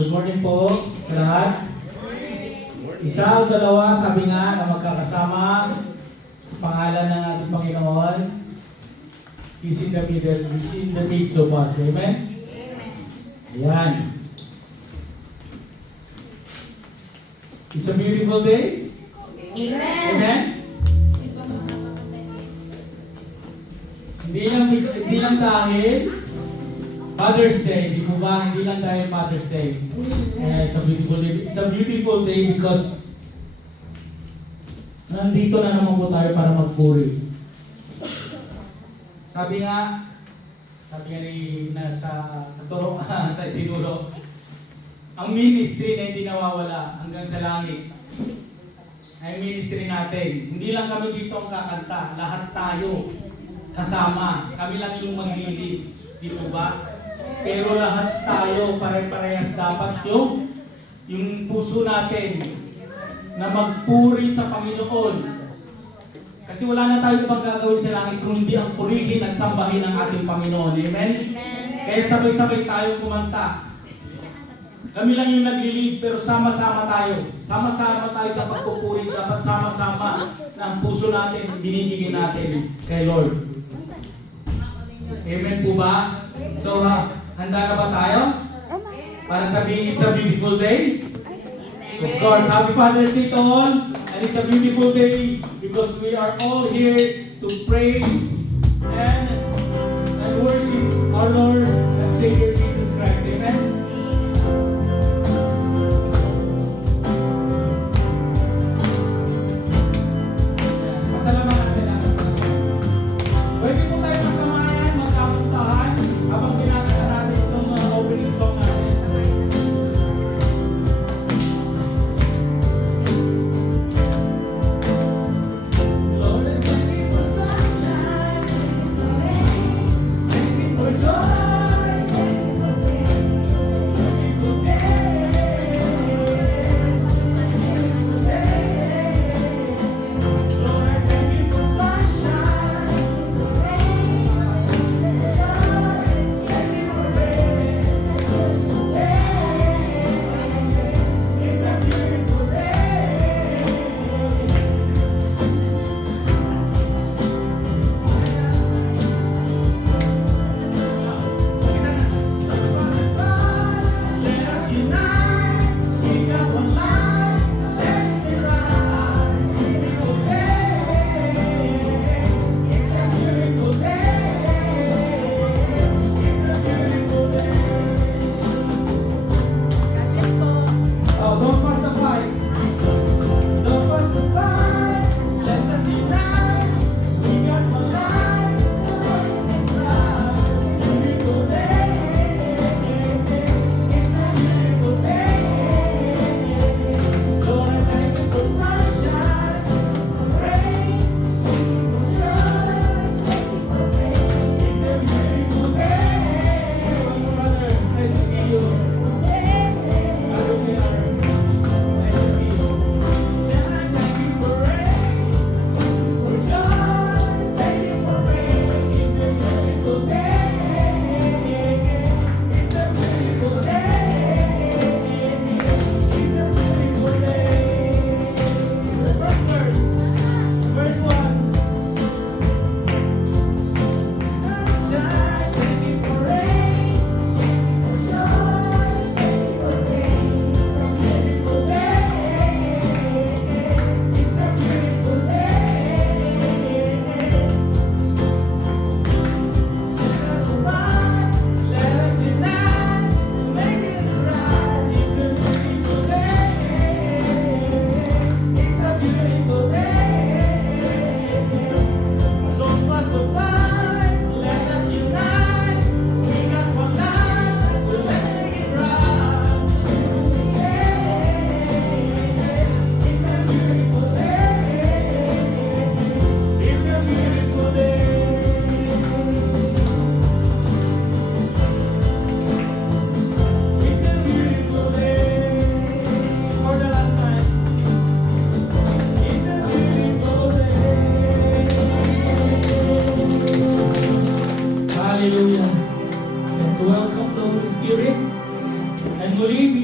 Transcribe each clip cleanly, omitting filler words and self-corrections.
Good morning po sa lahat. Isa o dalawa, sabi nga na magkakasama, pangalan ng ating Panginoon, He's in the midst of us. Amen? Ayan. It's a beautiful day. Amen. Amen? Hindi lang dahil Father's Day, di po ba? Hindi lang dahil Father's Day. It's a beautiful day. It's a beautiful day because nandito na naman po tayo para magpuri. Sabi nga ni nasa katuro sa itinuro, ang ministry na hindi nawawala hanggang sa langit ay ministry natin. Hindi lang kami dito ang kakanta, lahat tayo kasama. Kami lang yung maglilid, di po ba? Pero lahat tayo pare-parehas dapat yung puso natin na magpuri sa Panginoon. Kasi wala na tayo pang gagawin sa langit kung hindi ang purihin at sambahin ang ating Panginoon. Amen? Kaya sabay-sabay tayo kumanta. Kami lang yung nagli-lead pero sama-sama tayo. Sama-sama tayo sa pagpupuri. Dapat sama-sama na ang puso natin binibigay natin kay Lord. Amen po ba? So, handa na ba tayo? Para sabihin it's a beautiful day? Of course, Happy Father's Day to all. And it's a beautiful day because we are all here to praise and worship our Lord and Savior Jesus Christ. Amen? Pasalamatan natin ang pwede po tayo magkamayan, magkamustahan habang pinakita natin itong opening song natin. Lord, I thank you for sunshine, thank you for joy.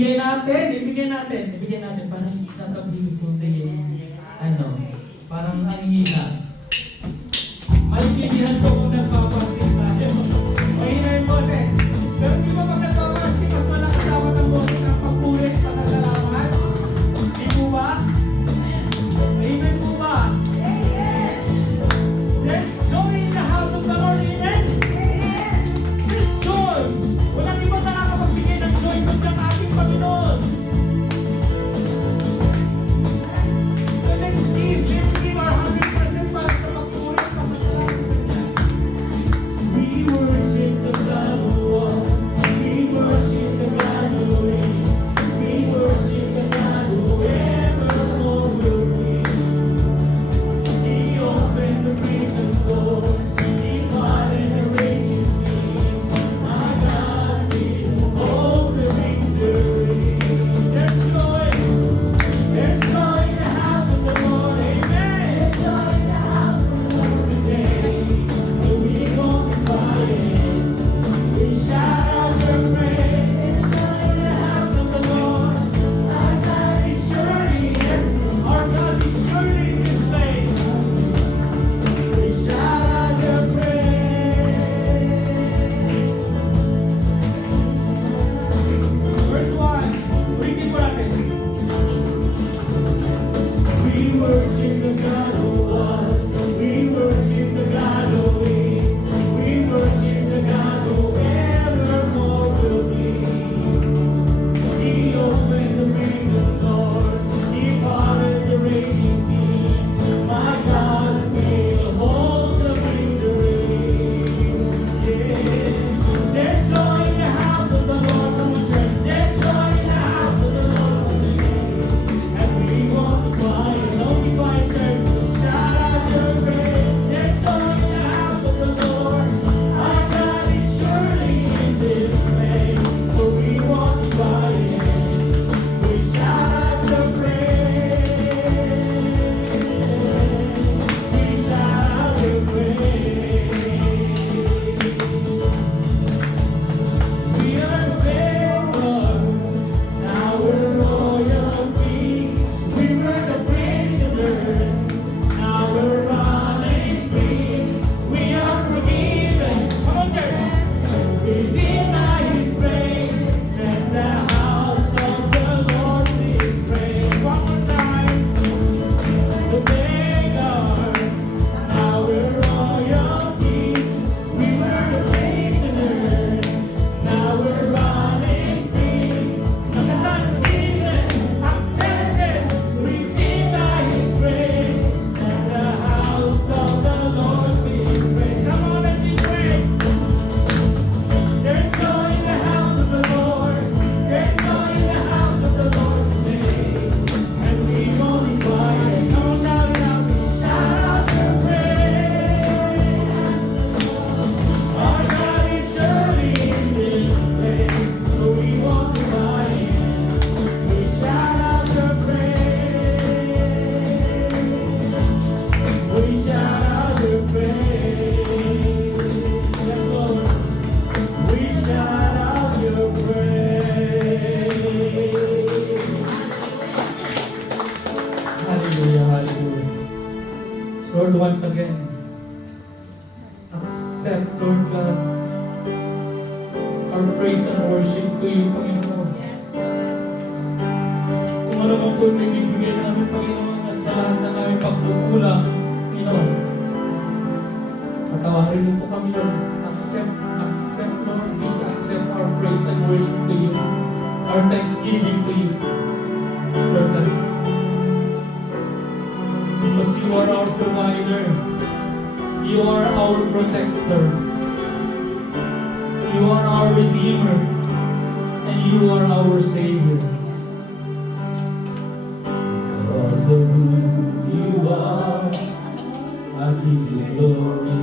ibigay natin para sa tabi ko tayo, parang ang hina. Maintindihan ko kung nagpapasting tayo. Mahina yung boses. Pero di ba pag nagpapasting, mas malakas dapat ang boses ng pagpulit, pasasalamat? Di po ba? Amen po ba? There's joy in the house of the Lord, amen? There's joy. Walang ibang nakakapagbigay ng joy kundi ang ating Panginoon. So let's give our 100% para sa pagpulit, pasasalamat sa Kanya. We worship the God who was. We worship the God who is. We worship the God who evermore will be. He opened the prison doors. He parted the raging seas. My God still holds the victory. There's joy. There's joy in the house of the Lord. Amen. There's joy in the house of the Lord today. So we won't be quiet. We shout out your praise. There's joy in the house of the Lord. Our God is surely, yes, our God is surely in this place. We shout out your praise. Verse 1, ulitin po natin. We worship the God who was. We worship the God who is. We worship the God who evermore will be. He opened the prison doors. He parted the raging sea. My God still holds the victory. Yeah. There's joy in the house of the Lord, come on, church. There's joy in the house of the Lord today. And we won't be quiet. Don't be quiet, church. Shout out your praise. There's joy in the house of the Lord. Our God is surely in this place. So we won't be quiet. We shout out your praise. We shout out your praise. We are the bearers, now we're royalty. We were the prisoners, now we're running free. We are forgiven, come on church. Redeemed by His grace, let the house of the Lord sing praise. One more time. The beggars, now we're royalty. We were the prisoners, now we're running free. Forgiven, accepted, redeemed by His grace. Let the house of the Lord sing praise. Come on, let's sing praise. There's joy in the house of the Lord. There's joy in the house of the Lord today. And we won't be quiet. Come on, shout it out. Shout out your praise. Our God is surely in this place. So we won't be quiet. We shout out your praise. We shout out your praise. Yes, Lord. We shout out your praise. Hallelujah, hallelujah. Lord, once again, accept, Lord God, our praise and worship to you, Panginoon. Kung ano man po may bibigay namin, Panginoon, at sa lahat ng aming pagkukulang, Panginoon, patawarin mo po kami, Lord. Accept, Lord. Please accept our praise and worship to you. Our thanksgiving to you, Lord God. Because you are our provider. You are our protector. You are our redeemer. And you are our savior. Because of who you are, I give you glory.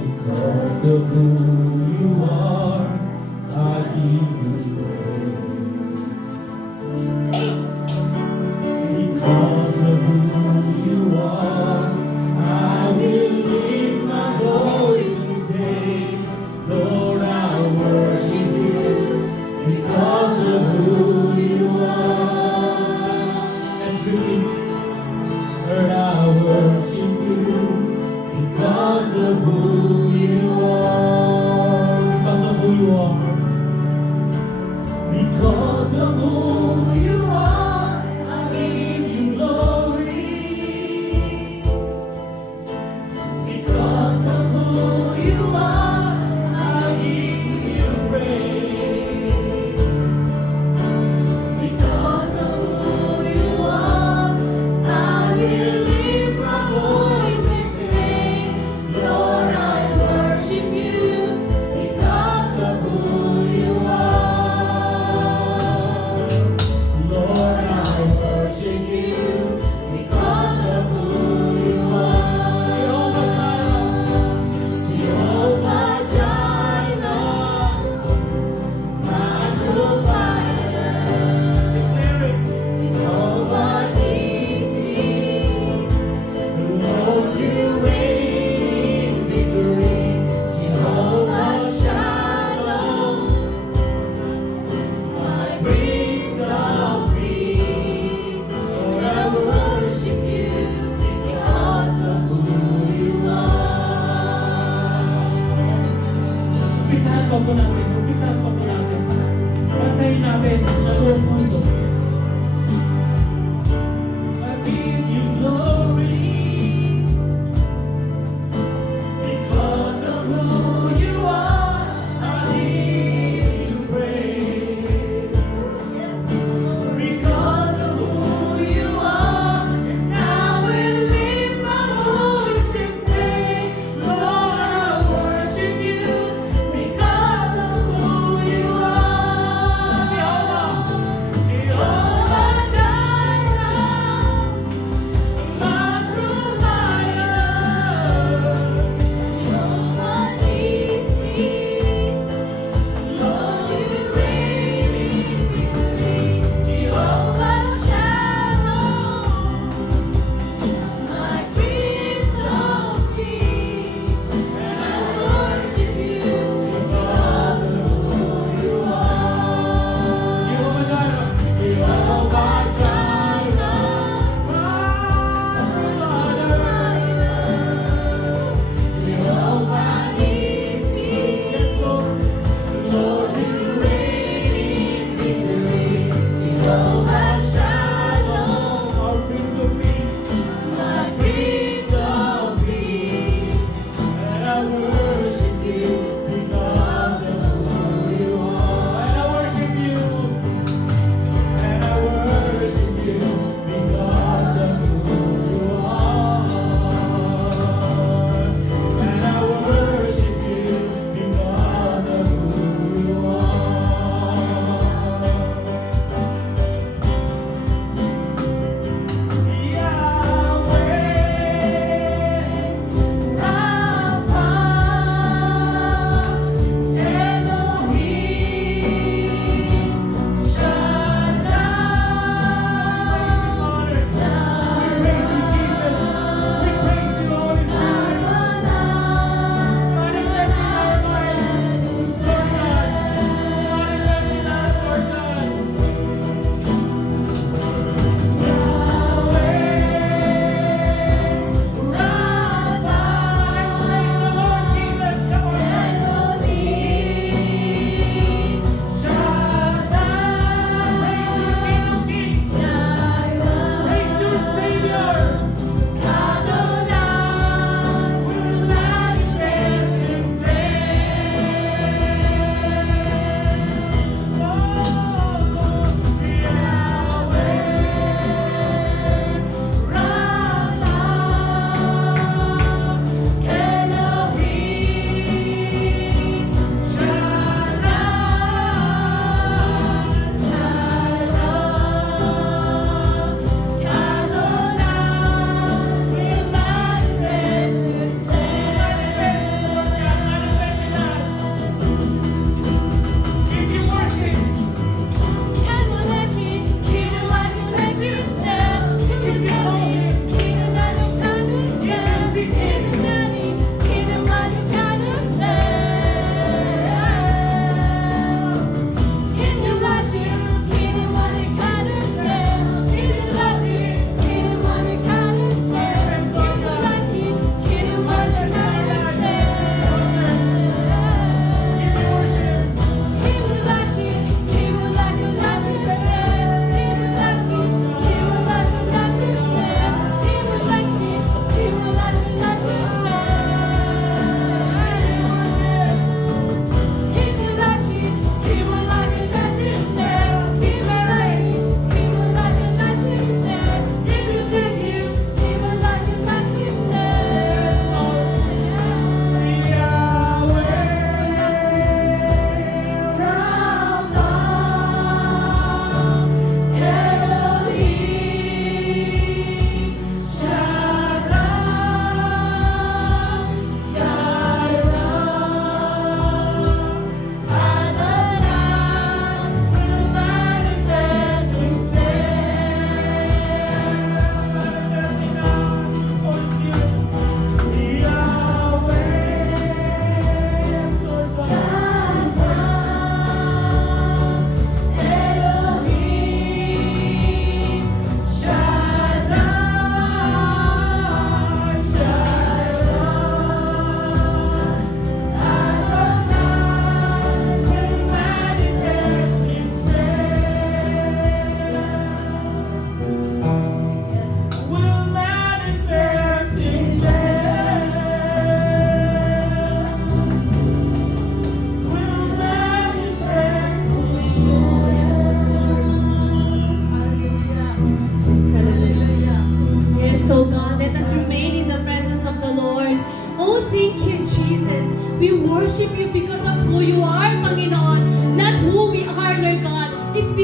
Because of who you are, I give you praise. Because of who you are, I will lift my voice and say, Lord, I worship you are. Because of who you are, I give you glory. Because of who you are, I give you praise. Because of who you are, I will lift my voice and sing, Lord, I worship you because of who you are. Lord, I worship you because of who you are. Jehovah Jireh, my provider. Jehovah Nissi, Lord, you reign in victory. Jehovah Shalom, my Prince of Peace. Lord, I worship you because of who you are. Umpisahan pa po natin. Kantahin natin na buong mundo. I give you glory because of who you are. I give you praise because of who you are. And I will lift my voice and say, Lord, I worship you because of who you are. Jehovah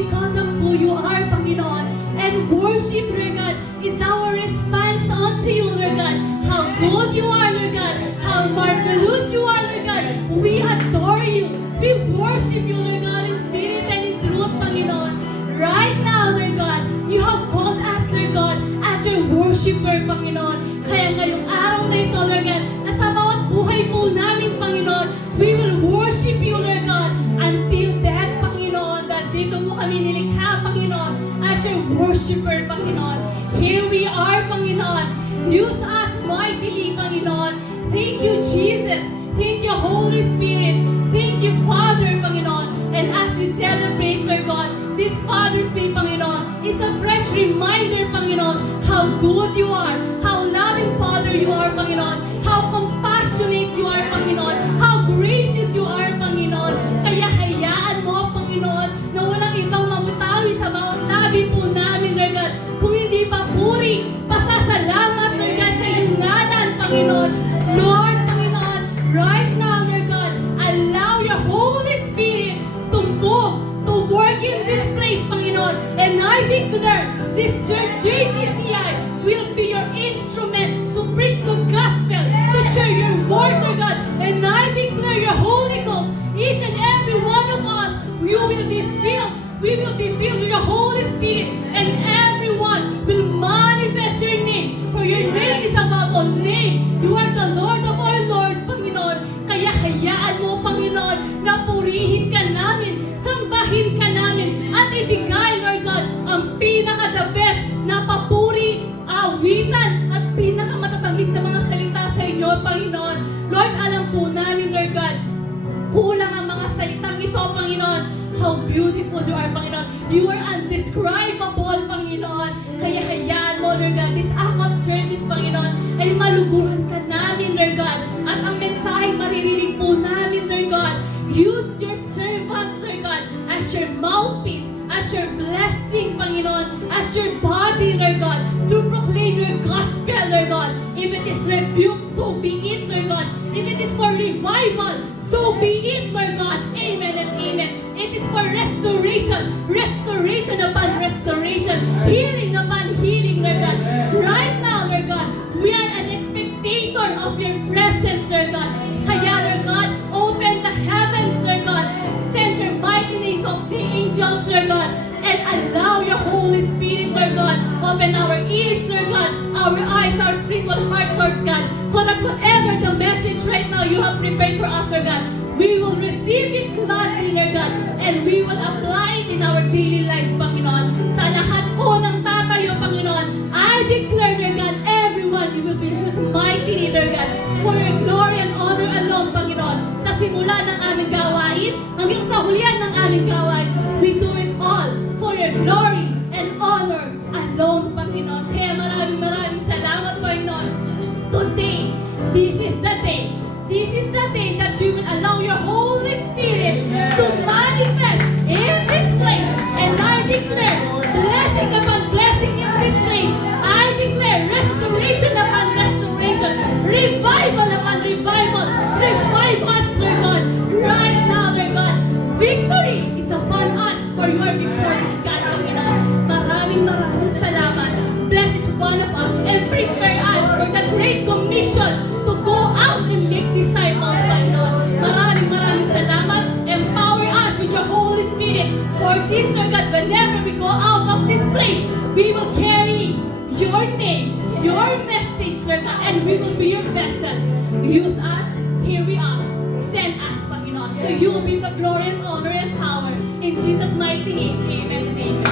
because of who you are, Panginoon. And worship, Lord God, is our response unto you, Lord God. How good you are, Lord God. How marvelous you are, Lord God. We adore you. We worship you, Lord God, in spirit and in truth, Panginoon. Right now, Lord God, you have called us, Lord God, as your worshiper, Panginoon. Kaya ngayong araw na ito, Lord God, na sa bawat buhay po namin, Panginoon, we will worship you, Lord God, until death, Panginoon. Dahil dito po kami nilikha, Panginoon, as your worshiper, Panginoon. Here we are, Panginoon. Use us mightily, Panginoon. Thank you, Jesus. Thank you, Holy Spirit. Thank you, Father, Panginoon. And as we celebrate, Lord God, this Father's Day, Panginoon, is a fresh reminder, Panginoon, how good you are, how loving Father you are, Panginoon, how compassionate you are, Panginoon, how gracious you are, Panginoon. Kaya hayaan mo, Panginoon, na walang ibang mamutawi sa bawat labi po namin, Lord God, kung hindi papuri, pasasalamat, Lord God, sa iyong ngalan, Panginoon. Lord, Panginoon, right now, Lord God, allow your Holy Spirit to move, to work in this place, Panginoon. And I declare this church, JCCI, will be your instrument to preach the gospel, to share your word, Lord God. And I declare your Holy Ghost, each and every one of us, you will be filled. We will be filled with your Holy Spirit, and everyone will manifest your name. For your name is above all name. You are the Lord of our lords, Panginoon. Kaya hayaan mo, Panginoon, na purihin ka namin, sambahin ka namin, at ibigay, Lord God, ang pinaka-the best na papuri, awitan, at pinaka-matatamis na mga salita sa inyo, Panginoon. Lord, alam po namin, Lord God, kulang ang mga salitang ito, Panginoon. How beautiful you are, Panginoon. You are undescribable, Panginoon. Kaya hayaan mo, Lord God, this act of service, Panginoon, ay maluguran ka namin, Lord God. At ang mensahe maririnig po namin, Lord God. Use your servant, Lord God, as your mouthpiece, as your blessing, Panginoon, as your body, Lord God, to proclaim your gospel, Lord God. If it is rebuke, so be it, Lord God. If it is for revival, so be it, Lord God. Amen and amen. It is for restoration, restoration upon restoration, healing upon healing, Lord God. Right now, Lord God, we are an expectator of your presence, Lord God. Kaya, Lord God, open the heavens, Lord God. Send your mighty name of the angels, Lord God, and allow your Holy Spirit, Lord God, open our ears, Lord God, our eyes, our spiritual hearts, Lord God, so that whatever the message right now you have prepared for us, Lord God, we will receive it gladly, Lord God, and we will apply it in our daily lives, Panginoon. Sa lahat po ng tatayo, Panginoon, I declare, Lord God, everyone, you will be used mightily, Lord God, for your glory and honor alone, Panginoon. Sa simula ng aming gawain, hanggang sa hulihan ng aming gawain, we do it all for your glory and honor alone, Panginoon. Kaya maraming salamat, Panginoon. Today, this is the day. This is the day that you will allow your Holy Spirit to manifest in this place. And I declare blessing upon blessing in this place. I declare restoration upon restoration, revival upon revival. Revive us, Lord God, right now, Lord God. Victory is upon us for your victorious God, Panginoon. Maraming salamat. Bless each one of us and prepare us for the Great Commission to go out and make disciples, Panginoon. Maraming salamat. Empower us with your Holy Spirit. For this, Lord God, whenever we go out of this place, we will carry your name, your message, Lord God, and we will be your vessel. Use us. Here we are. Send us, Panginoon. To you be the glory and honor and power. In Jesus' mighty name, amen and amen.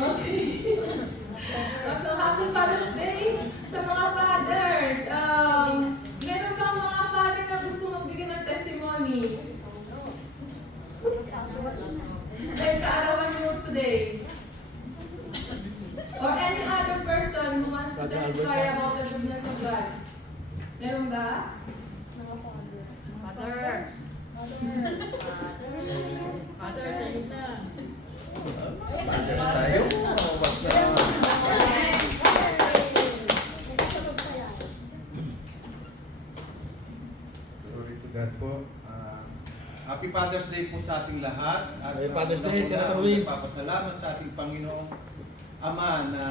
Okay. So happy Father's Day Sa mga fathers, meron bang mga father na gusto magbigay ng testimony? Dahil kaarawan nyo today. Or any other person who wants to testify about the goodness of God. Meron ba? Masters tayo. Glory to God po. Happy Father's Day po sa ating lahat. At Happy Father's Day, una-una, Senator Will. nagpapasalamat sa ating Panginoong Ama na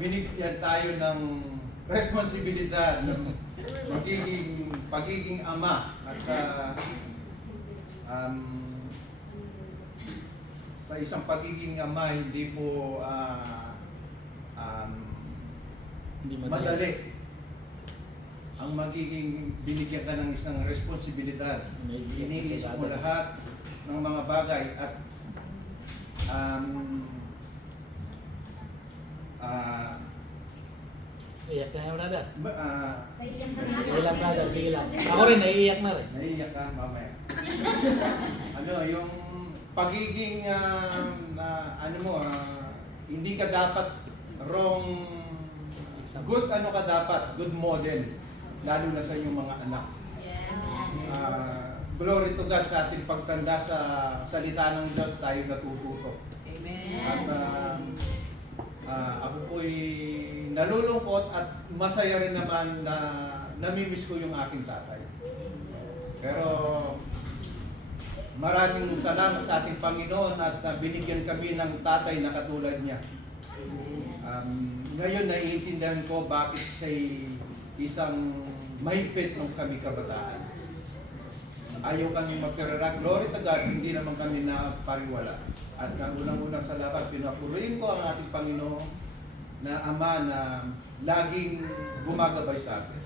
binigyan tayo ng responsibilidad ng pagiging ama at sa isang pagiging ama hindi po Hindi madali ang magiging binigyan ka ng isang responsibilidad. Iniis mo lahat ng mga bagay at Iyak ka na, brother. Sige lang, Naiiyak brother. Sige lang. Ako rin, naiiyak na rin. ka mamaya. Yung pagiging hindi ka dapat wrong ka dapat good model lalo na sa inyong mga anak. Glory to God sa ating pagtanda sa salita ng Diyos tayo natututo. At ako po'y nalulungkot at masaya rin naman na namimiss ko yung aking tatay. Pero maraming salamat sa ating Panginoon at binigyan kami ng tatay na katulad niya. Ngayon naiintindihan ko bakit siya'y isang mahigpit nung kami kabataan. Ayaw kami mapirara. Glory to God, hindi naman kami napariwala. At ang unang-unang sa laban, pinapurihin ko ang ating Panginoon na Ama na laging gumagabay sa atin.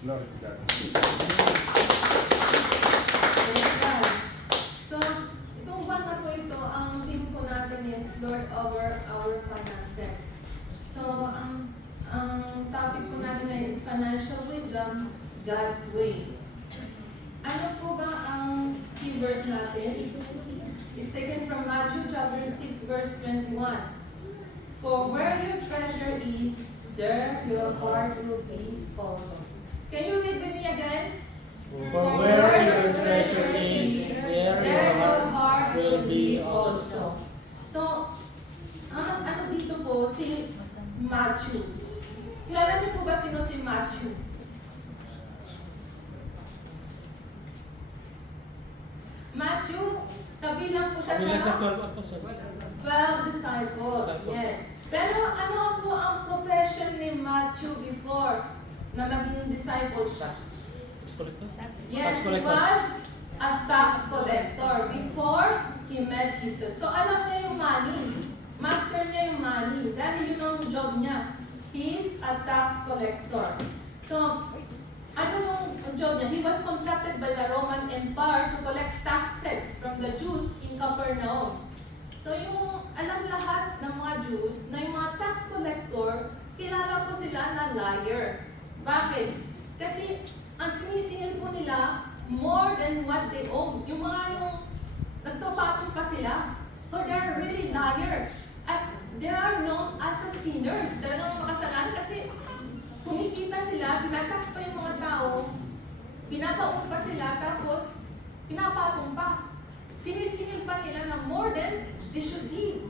Glory to God. So, itong buwan na po ito, ang theme po natin is Lord over our finances. So, ang topic po natin ngayon is Financial Wisdom, God's Way. Ano po ba ang key verse natin? It's taken from Matthew chapter 6 verse 21. For where your treasure is, there your heart will be also. Can you read with me again? For where your treasure is, there your heart will be also. So, ano dito po, si Matthew. Kilala niyo po ba sino si Matthew? Matthew, kabilang po siya Bilang sa sa 12 apostles. 12 disciples. Yes. Pero ano po ang profession ni Matthew before na maging disciple siya? Tax collector? Yes, Tax he collector. was a tax collector before he met Jesus. So alam niya yung money. Master niya yung money. Dahil yun ang job niya. He is a tax collector. So, ano yung job niya? He was contracted by the Roman Empire to collect taxes from the Jews in Capernaum. So yung alam lahat ng mga Jews na yung mga tax collector, kilala po sila na liar. Bakit? Kasi ang sinisingil po nila more than what they own. Yung nagtopatong pa sila. So they're really liars. At they are known as sinners. Talagang makasalanan kasi kumikita sila, pinatax pa yung mga tao, pinapaong pa sila, tapos pinapatong pa. Sinisingil pa nila ng more than they should give.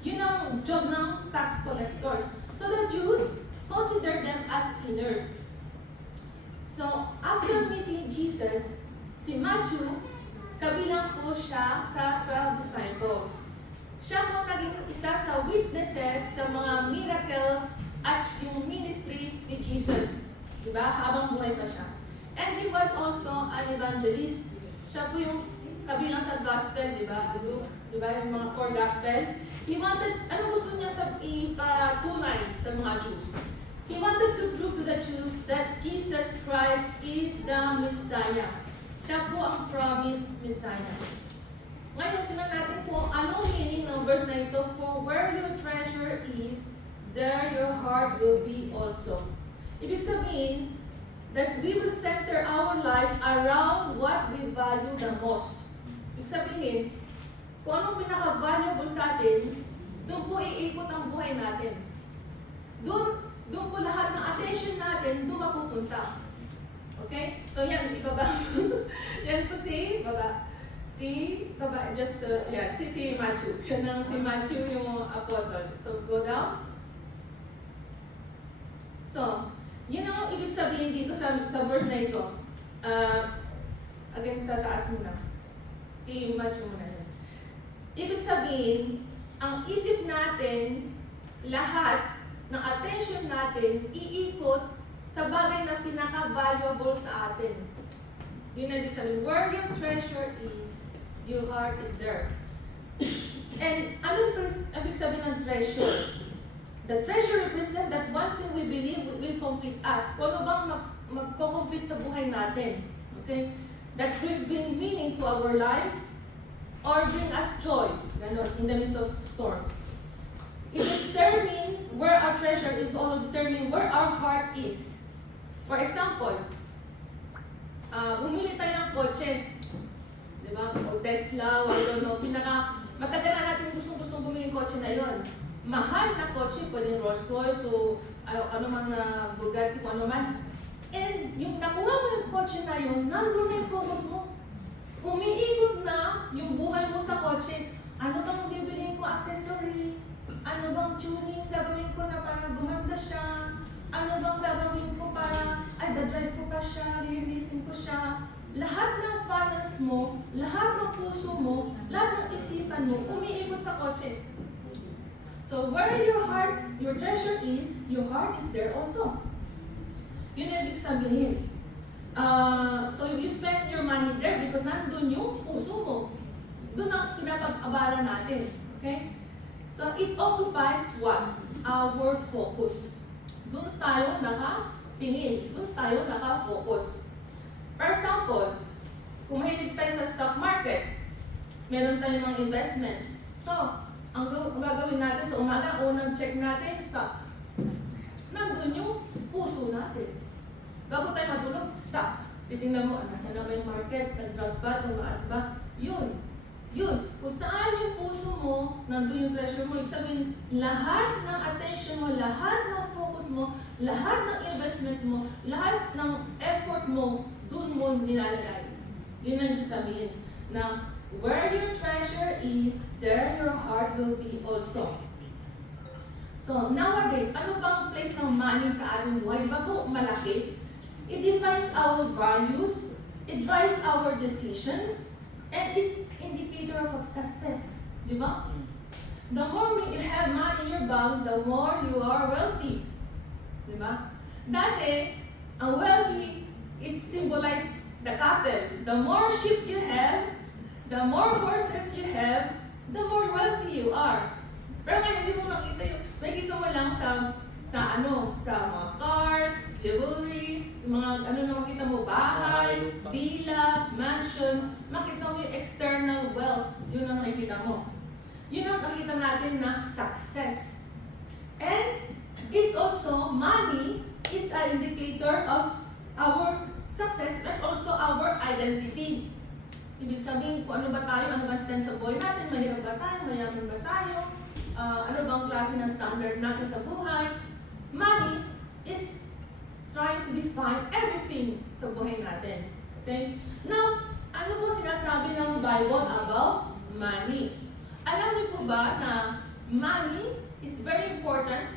Yun ang job ng tax collectors. So the Jews consider them as sinners. So after meeting Jesus, si Matthew, kabilang po siya sa 12 disciples. Siya po naging isa sa witnesses sa mga miracles at yung ministry ni Jesus. Diba? Habang buhay pa siya. And he was also an evangelist. Siya po yung kabilang sa gospel, diba? Diba? Yung mga 4 gospel. He wanted, ano gusto niya ipatunay sa mga Jews? He wanted to prove to the Jews that Jesus Christ is the Messiah. Siya po ang promised Messiah. Ngayon, tingnan natin po anong meaning ng verse na ito. For where your treasure is, there your heart will be also. Ibig sabihin, that we will center our lives around what we value the most. Ibig sabihin, kung anong pinaka-valuable sa atin, doon po iikot ang buhay natin. Doon po lahat ng attention natin, doon mapupunta. Okay? So yan, ibaba. Yan po si Matthew. Yan ang si Matthew yung apostle. So go down. So, yun ang ibig sabihin dito sa verse na ito. Again, sa taas muna. I-match muna yun. Ibig sabihin, ang isip natin, lahat ng attention natin, iikot sa bagay na pinaka-valuable sa atin. Yun ang ibig sabihin. Where your treasure is, your heart is there. And ano ibig sabihin ng treasure? The treasure represents that one thing we believe will complete us. Kung ano bang magko-complete sa buhay natin. Okay? That will bring meaning to our lives or bring us joy. Ganon, in the midst of storms. It determines where our treasure is, also determine where our heart is. For example, bumili tayo ng kotse. Diba? O Tesla, o I don't know, matagal na natin gustong bumili ng kotse na yon. Mahal na kotse, pwedeng Rolls Royce, o ano man na Bugatti, kung ano man. And yung nakuha mo yung kotse na yun, nandun na yung focus mo. Umiikot na yung buhay mo sa kotse. Ano bang bibiliin ko accessory? Ano bang tuning gagawin ko na para gumanda siya? Ano bang gagawin ko para, dadrive ko pa siya, releasing ko siya? Lahat ng finance mo, lahat ng puso mo, lahat ng isipan mo, umiikot sa kotse. So where your heart, your treasure is, your heart is there also. Yun ang ibig sabihin. So you spend your money there because nandun yung puso mo. Doon ang pinapag-abalan natin. Okay? So it occupies what? Our focus. Doon tayo nakatingin. Doon tayo naka-focus. For example, kung mahilig tayo sa stock market, meron tayong mga investment. So, ang gagawin natin sa umaga, unang check natin, stock. Nandun yung puso natin. Bago tayo matulog, stock. Titingnan mo, nasa na ba yung market, nag-drop ba, tumaas ba? Yun. Kung saan yung puso mo, nandun yung treasure mo. Ibig sabihin, lahat ng attention mo, lahat ng focus mo, lahat ng investment mo, lahat ng effort mo, dun mo nilalagay. Yun ang ibig sabihin na where your treasure is, there your heart will be also. So, nowadays, ano bang place ng money sa ating buhay? Di ba po malaki? It defines our values, it drives our decisions, and it's indicator of success. Di ba? The more you have money in your bank, the more you are wealthy. Di ba? Dati, ang wealthy, it symbolizes the cattle. The more sheep you have, the more horses you have, the more wealthy you are. Pero ngayon, hindi mo makita yung, makikita mo lang sa mga cars, jewelries, mga ano na makita mo, bahay, villa, mansion, makita mo yung external wealth. Yun ang makikita mo. Yun ang makikita natin na success. And it's also, money is an indicator of our success and also our identity. Ibig sabihin kung ano ba tayo, ano ba stand sa buhay natin, mahirap ba tayo, mayaman ba tayo, ano bang klase ng standard natin sa buhay. Money is trying to define everything sa buhay natin. Okay? Now, ano po sinasabi ng Bible about money? Alam niyo po ba na money is very important?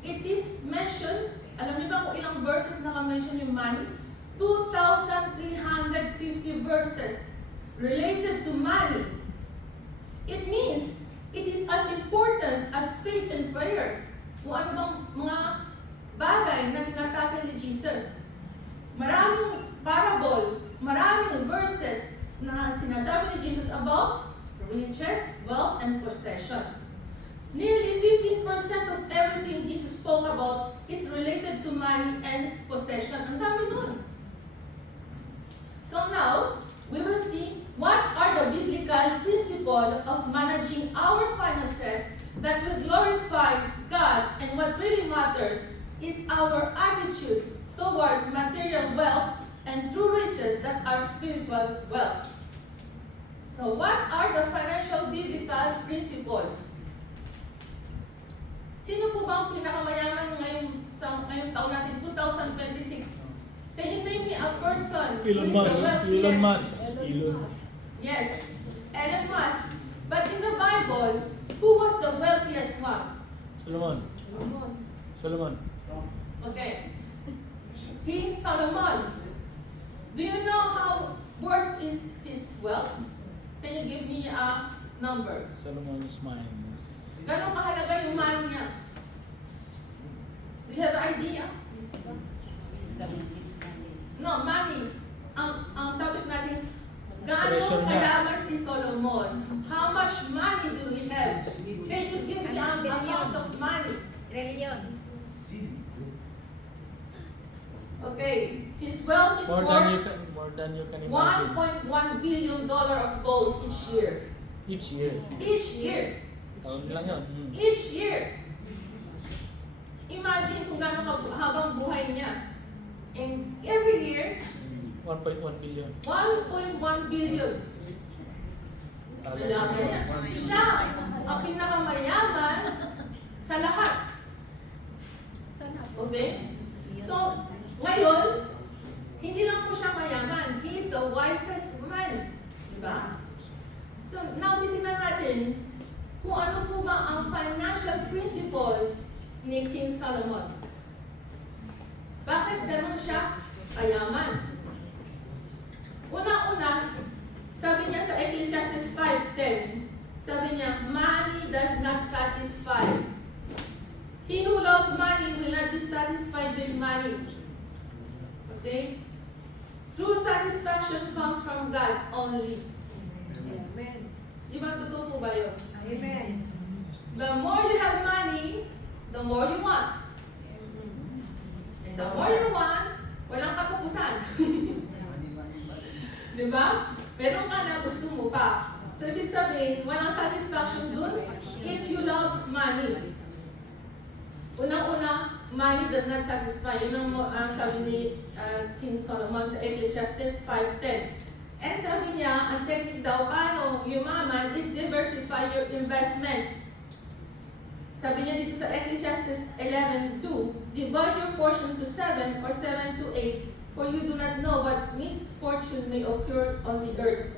It is mentioned, alam niyo ba kung ilang verses naka-mention yung money? 2,350 verses related to money. It means it is as important as faith and prayer. Kung ano bang mga bagay na tinatakil ni Jesus. Maraming parable, maraming verses na sinasabi ni Jesus about riches, wealth, and possession. Nearly 15% of everything Jesus spoke about is related to money and possession. Ang dami nun. So now, we will see what are the biblical principles of managing our finances that will glorify God and what our attitude towards material wealth and true riches that are spiritual wealth. So what are the financial biblical principles? Sino po ba ang pinakamayaman ngayong taon natin, 2026? Can you name me a person Elon who is Musk. the wealthiest? Elon Musk. Elon. Yes, Elon Musk. But in the Bible, who was the wealthiest one? Solomon. Solomon. Okay. King Solomon. Do you know how worth is his wealth? Can you give me a number? Solomon's mine. Ganong kahalaga yung money niya? Do you have an idea? No, money. Ang topic natin, Treasure gaano niya. kayaman si Solomon? How much money do we have? Can you give me an amount of money? Trillion. Okay. His wealth is More worth than you can imagine. $1.1 billion of gold each year. Each year. Each year. Taon lang yun. Each year. Imagine kung gaano habang buhay niya. And every year, 1.1 billion. 1.1 billion. Kailangan niya. Siya ang pinakamayaman sa lahat. Okay? So, ngayon, hindi lang po siya mayaman. He is the wisest man. Diba? So, now titignan natin kung ano po ba ang financial principle ni King Solomon. Bakit ganun siya kayaman? Una-una, sabi niya sa Ecclesiastes 5:10, sabi niya, money does not satisfy. He who loves money will not be satisfied with money. Okay? True satisfaction comes from God only. Amen. Di ba totoo po ba yun? Amen. The more you have money, the more you want. And the more you want, walang katapusan. Di ba? Meron ka na, gusto mo pa. So, ibig sabihin, walang satisfaction dun if you love money. Unang-una, money does not satisfy. Yun ang sabi ni King Solomon sa Ecclesiastes 5:10. And sabi niya, ang technique daw, paano yumaman is diversify your investment. Sabi niya dito sa Ecclesiastes 11:2, divide your portion to 7 or 7 to 8, for you do not know what misfortune may occur on the earth.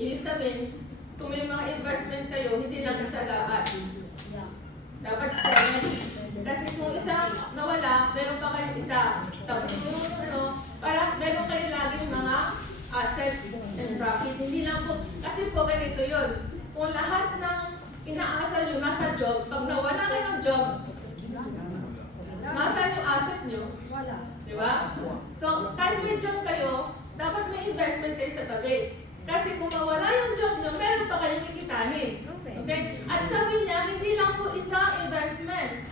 Ibig sabihin, kung may mga investment kayo, hindi lang isa dapat. Dapat 7. Kasi kung isa nawala, meron pa kayong isa. Tapos yung para meron kayo laging mga asset and profit. Hindi lang po, kasi po ganito yun. Kung lahat ng inaasal nyo nasa job, pag nawala kayo ng job, nasaan yung asset nyo? Wala. Di ba? So, kahit may job kayo, dapat may investment kayo sa tabi. Kasi kung mawala yung job nyo, meron pa kayong kikitahin. Okay? At sabi niya, hindi lang po isang investment.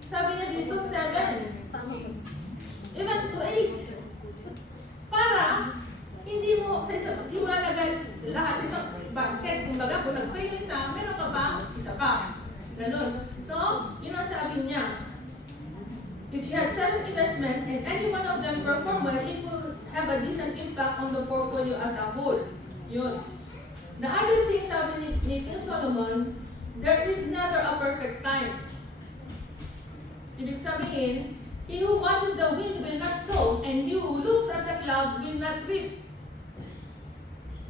Sabi niya dito, 7. Even to 8. Para, hindi mo lalagay lahat sa isang basket. Kumbaga, kung nag-fail isa, meron ka pa, isa pa. Ganun. So, yun ang sabi niya. If you have 7 investment and any one of them perform well, it will have a decent impact on the portfolio as a whole. Yun. The other thing, sabi ni King Solomon, there is never a perfect time. Ibig sabihin, he who watches the wind will not sow, and he who looks at the cloud will not reap.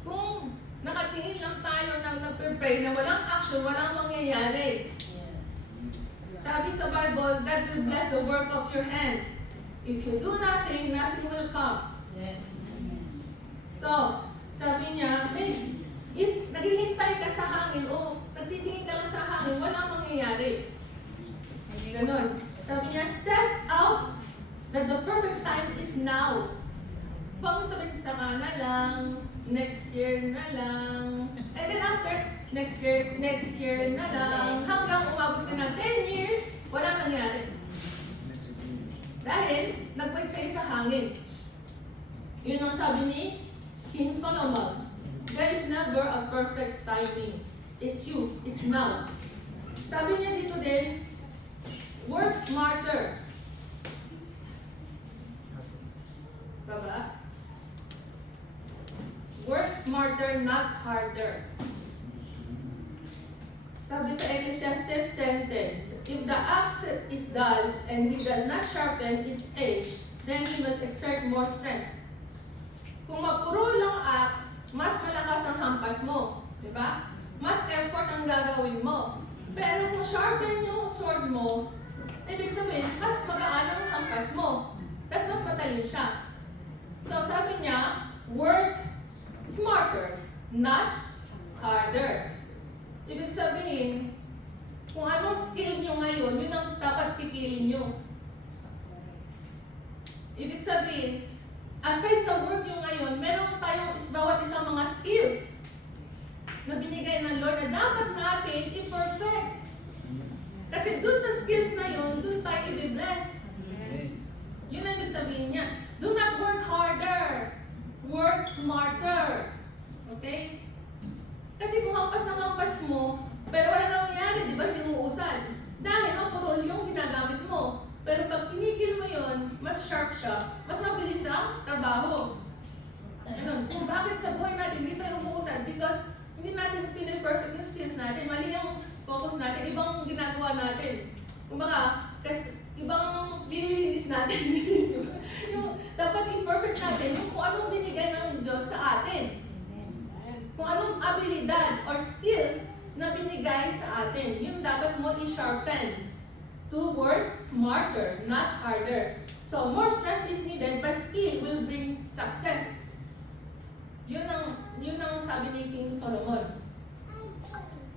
Kung nakatingin lang tayo ng nagpe-pray na walang action, walang mangyayari. Sabi sa Bible, God will bless the work of your hands. If you do nothing, nothing will come. Yes. So, sabi niya, if naghihintay ka sa hangin o nagtitingin ka lang sa hangin, walang mangyayari. Ganon. Sabi niya, step out that the perfect time is now. Huwag mo sabihin sa na lang, next year na lang. And then after, next year na lang. Hanggang umabot ka ng 10 years, walang nangyari. Dahil, nag-wait kayo sa hangin. Yun ang sabi ni King Solomon. There is never a perfect timing. It's you. It's now. Sabi niya dito din, works smarter. Baba. Work smarter, not harder. Sabi sa Ecclesiastes 10:10, if the axe is dull and he does not sharpen its edge, then he must exert more strength. Kung mapuro lang axe, mas malakas ang hampas mo. Diba? Mas effort ang gagawin mo. Pero kung sharpen yung sword mo, ibig sabihin, mas magaan ang hampas mo. Tapos mas matalim siya. So sabi niya, work smarter, not harder. Ibig sabihin, kung anong skill nyo ngayon, yun ang dapat pipiliin nyo. Ibig sabihin, aside sa work nyo ngayon, meron tayong bawat isang mga skills na binigay ng Lord na dapat natin i-perfect. Kasi doon sa skills na yun, doon tayo i-bless. Yun ang ibig sabihin niya. Do not work harder. Work smarter. Okay? Kasi kung hampas na hampas mo, pero wala nang nangyari, di ba, hindi mo usad. Dahil ang purol yung ginagamit mo. Pero pag kinikil mo yun, mas sharp siya, mas mabilis ang trabaho. Ganun. Kung bakit sa buhay natin, hindi tayo umuusad? Because hindi natin piniperfect yung skills natin, mali yung focus natin, ibang ginagawa natin. Kumbaga, kasi ibang nililinis natin. Yung dapat imperfect natin, yung kung anong binigay ng Diyos sa atin. Kung anong abilidad or skills na binigay sa atin, yung dapat mo i-sharpen to work smarter, not harder. So, more strength is needed, but skill will bring success. Yun ang sabi ni King Solomon.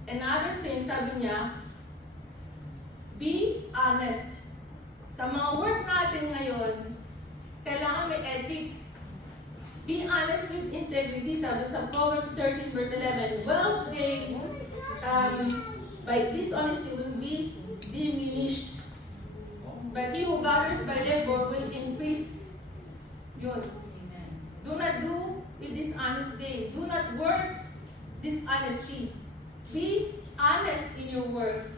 Another thing, sabi niya, be honest. Sa mga work natin ngayon, kailangan may ethic. Be honest with integrity, sabi sa Proverbs 13 verse 11. Wealth gained by dishonesty will be diminished, but he who gathers by labor will increase. Yun. Do not do with dishonest gain. Do not work dishonesty. Be honest in your work.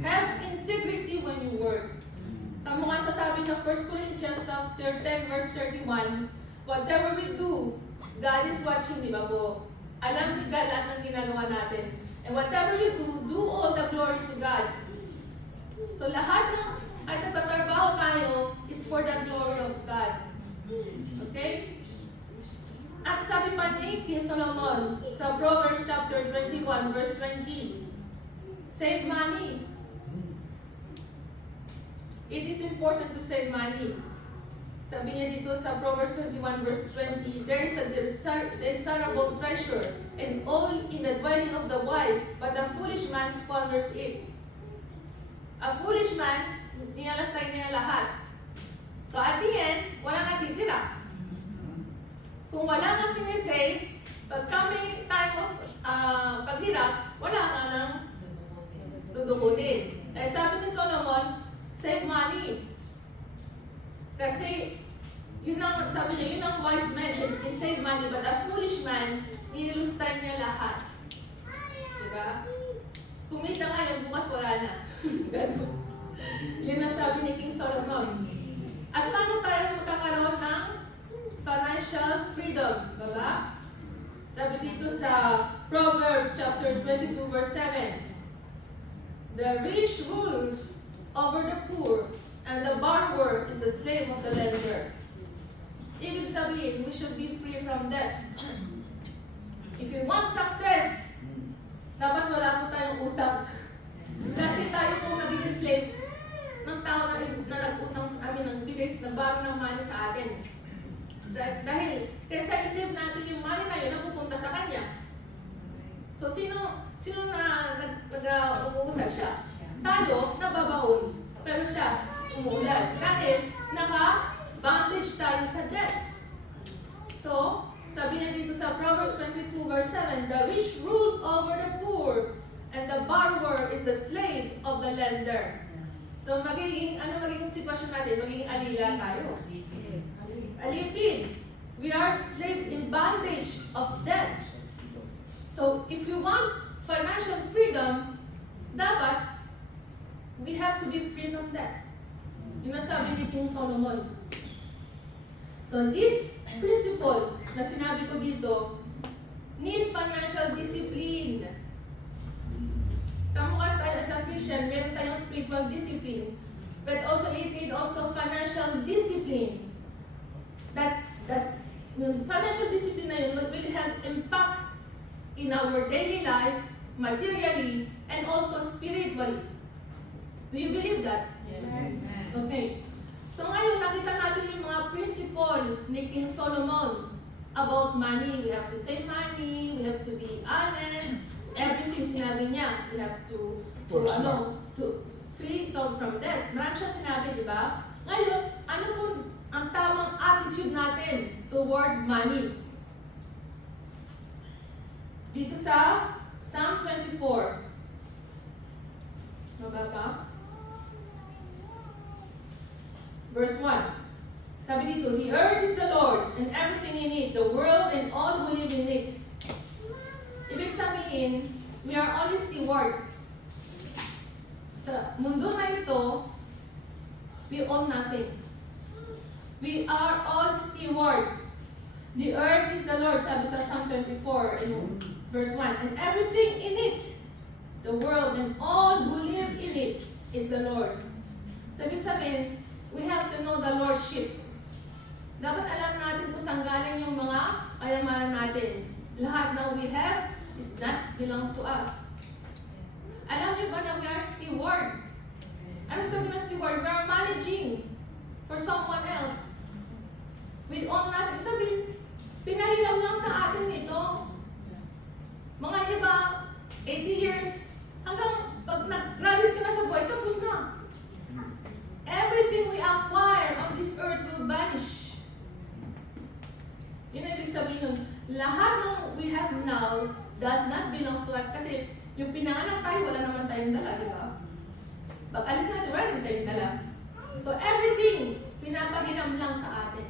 Have integrity when you work. Ang mga sasabi ng 1 Corinthians chapter 10 verse 31, whatever we do, God is watching, di ba po? Alam ni God lahat ng ginagawa natin. And whatever you do all the glory to God. So lahat ng at nagtatrabaho tayo is for the glory of God. Okay? At sabi pa ni King Solomon sa Proverbs chapter 21 verse 20, save money. It is important to save money. Sabi niya dito sa Proverbs 21 verse 20, there is a desirable treasure and all in the dwelling of the wise, but the foolish man squanders it. A foolish man, nilalastay niya lahat. So at the end, wala natitira. Kung wala kang sinisave, pagka may time of paghirap, wala ka nang dudukutin. Eh sabi ni Solomon, save money. Kasi, yun ang, sabi niya, yun ang wise man, is save money, but a foolish man, nililustay niya lahat. Diba? Kumita ngayon, bukas wala na. Ganun. Yun ang sabi ni King Solomon. At paano tayo magkakaroon ng financial freedom? Diba? Sabi dito sa Proverbs chapter 22 verse 7, the rich rules over the poor, and the borrower is the slave of the lender. Ibig sabihin, we should be free from debt. If you want success, dapat wala po tayong utang. Kasi tayo po magiging slave ng tao na nag-utang sa amin, nagbaro ng money sa atin. Dahil, kaysa isave natin yung money na yun, napupunta sa kanya. So, sino na nag-uusap siya? Tayo, nababaon. Pero siya, umuulan. Dahil, naka-bondage tayo sa debt. So, sabi niya dito sa Proverbs 22 verse 7, the rich rules over the poor, and the borrower is the slave of the lender. So, magiging sitwasyon natin? Magiging alila tayo. Alipin. We are slave in bondage of debt. So, if you want financial freedom, dapat we have to be free from debts. Yun ang sabi ni King Solomon. So this principle na sinabi ko dito, need financial discipline. Kamukha tayo as a Christian, meron tayong spiritual discipline. But also it need also financial discipline. Yung financial discipline na yun will have impact in our daily life, materially, and also spiritually. Do you believe that? Okay. So ngayon, nakita natin yung mga principle ni King Solomon about money. We have to save money, we have to be honest, everything sinabi niya. We have to free from debts. Marami siya sinabi, di ba? Ngayon, ano po ang tamang attitude natin toward money? Dito sa Psalm 24. Mababa. Verse 1. Sabi dito, the earth is the Lord's and everything in it, the world and all who live in it. Ibig sabihin, we are only steward. Sa mundo na ito, we own nothing. We are all steward. The earth is the Lord, sabi sa Psalm 24, verse 1. And everything in it, the world and all who live in it, is the Lord's. Sabi sabihin, we have to know the Lordship. Dapat alam natin kung saan galing yung mga kayamanan natin. Lahat na we have is that belongs to us. Alam niyo ba na we are steward? Ano sabi ng steward? We are managing for someone else. We own nothing. Sabi, pinahiram lang sa atin ito. Mga iba, 80 years, hanggang pag nag-graduate ka na sa buhay, tapos na. Everything we acquire on this earth will vanish. Yun ang ibig sabihin nun. Lahat ng we have now does not belong to us. Kasi yung pinanganak tayo, wala naman tayong dala, di ba? Pag alis natin, wala rin tayong dala. So everything, pinapahiram lang sa atin.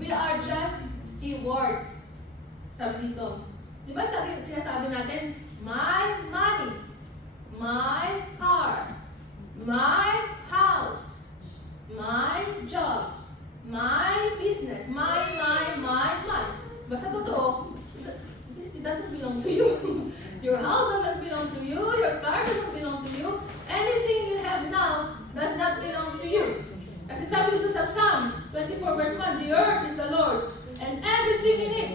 We are just stewards. Sabi dito. Di ba sinasabi natin, my money, my car, my house, my job, my business, my. Basta totoo, it doesn't belong to you. Your house doesn't belong to you, your car doesn't belong to you. Anything you have now does not belong to you. Kasi sabi dito sa Psalm 24 verse 1, the earth is the Lord's, and everything in it,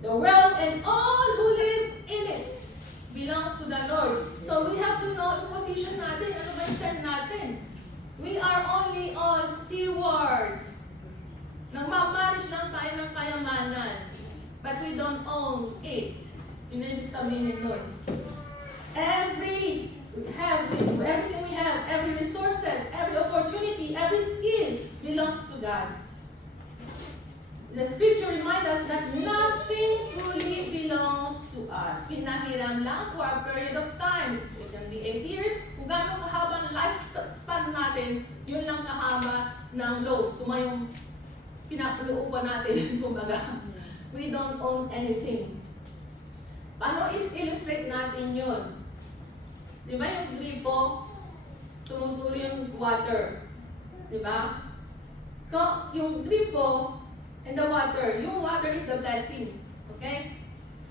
the world and all who live in it, belongs to the Lord. So we have to know yung position natin, ano ba yung stand natin. We are only all stewards. Nagmamanage lang tayo ng kayamanan, but we don't own it. Yun ang ibig sabihin nun. Everything we have, every resources, every opportunity, every skill belongs to God. The scripture reminds us that nothing truly belongs to us. Pinahiram lang for a period of time. It can be 8 years. Kung gano'ng kahaba ng lifespan natin, yun lang kahaba ng load. Kung may yung pinapalooban natin, kumbaga. We don't own anything. Paano is-illustrate natin yun? Di ba yung gripo, tumutuloy yung water? Di ba? So, yung gripo and the water is the blessing. Okay?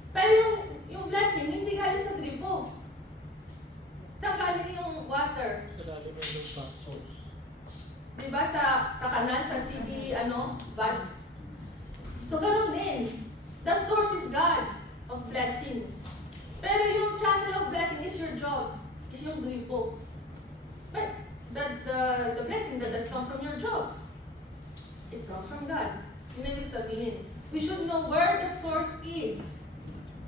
Pero yung blessing, hindi galing sa gripo. Saan galing yung water? Sa lalim ng lupa, source. Di ba sa kanal, sa CD, valve? So, ganun din. The source is God of blessing. Pero yung channel of blessing is your job. Is yung gripo. But the blessing doesn't come from your job. It comes from God. Yun ang ibig sabihin. We should know where the source is.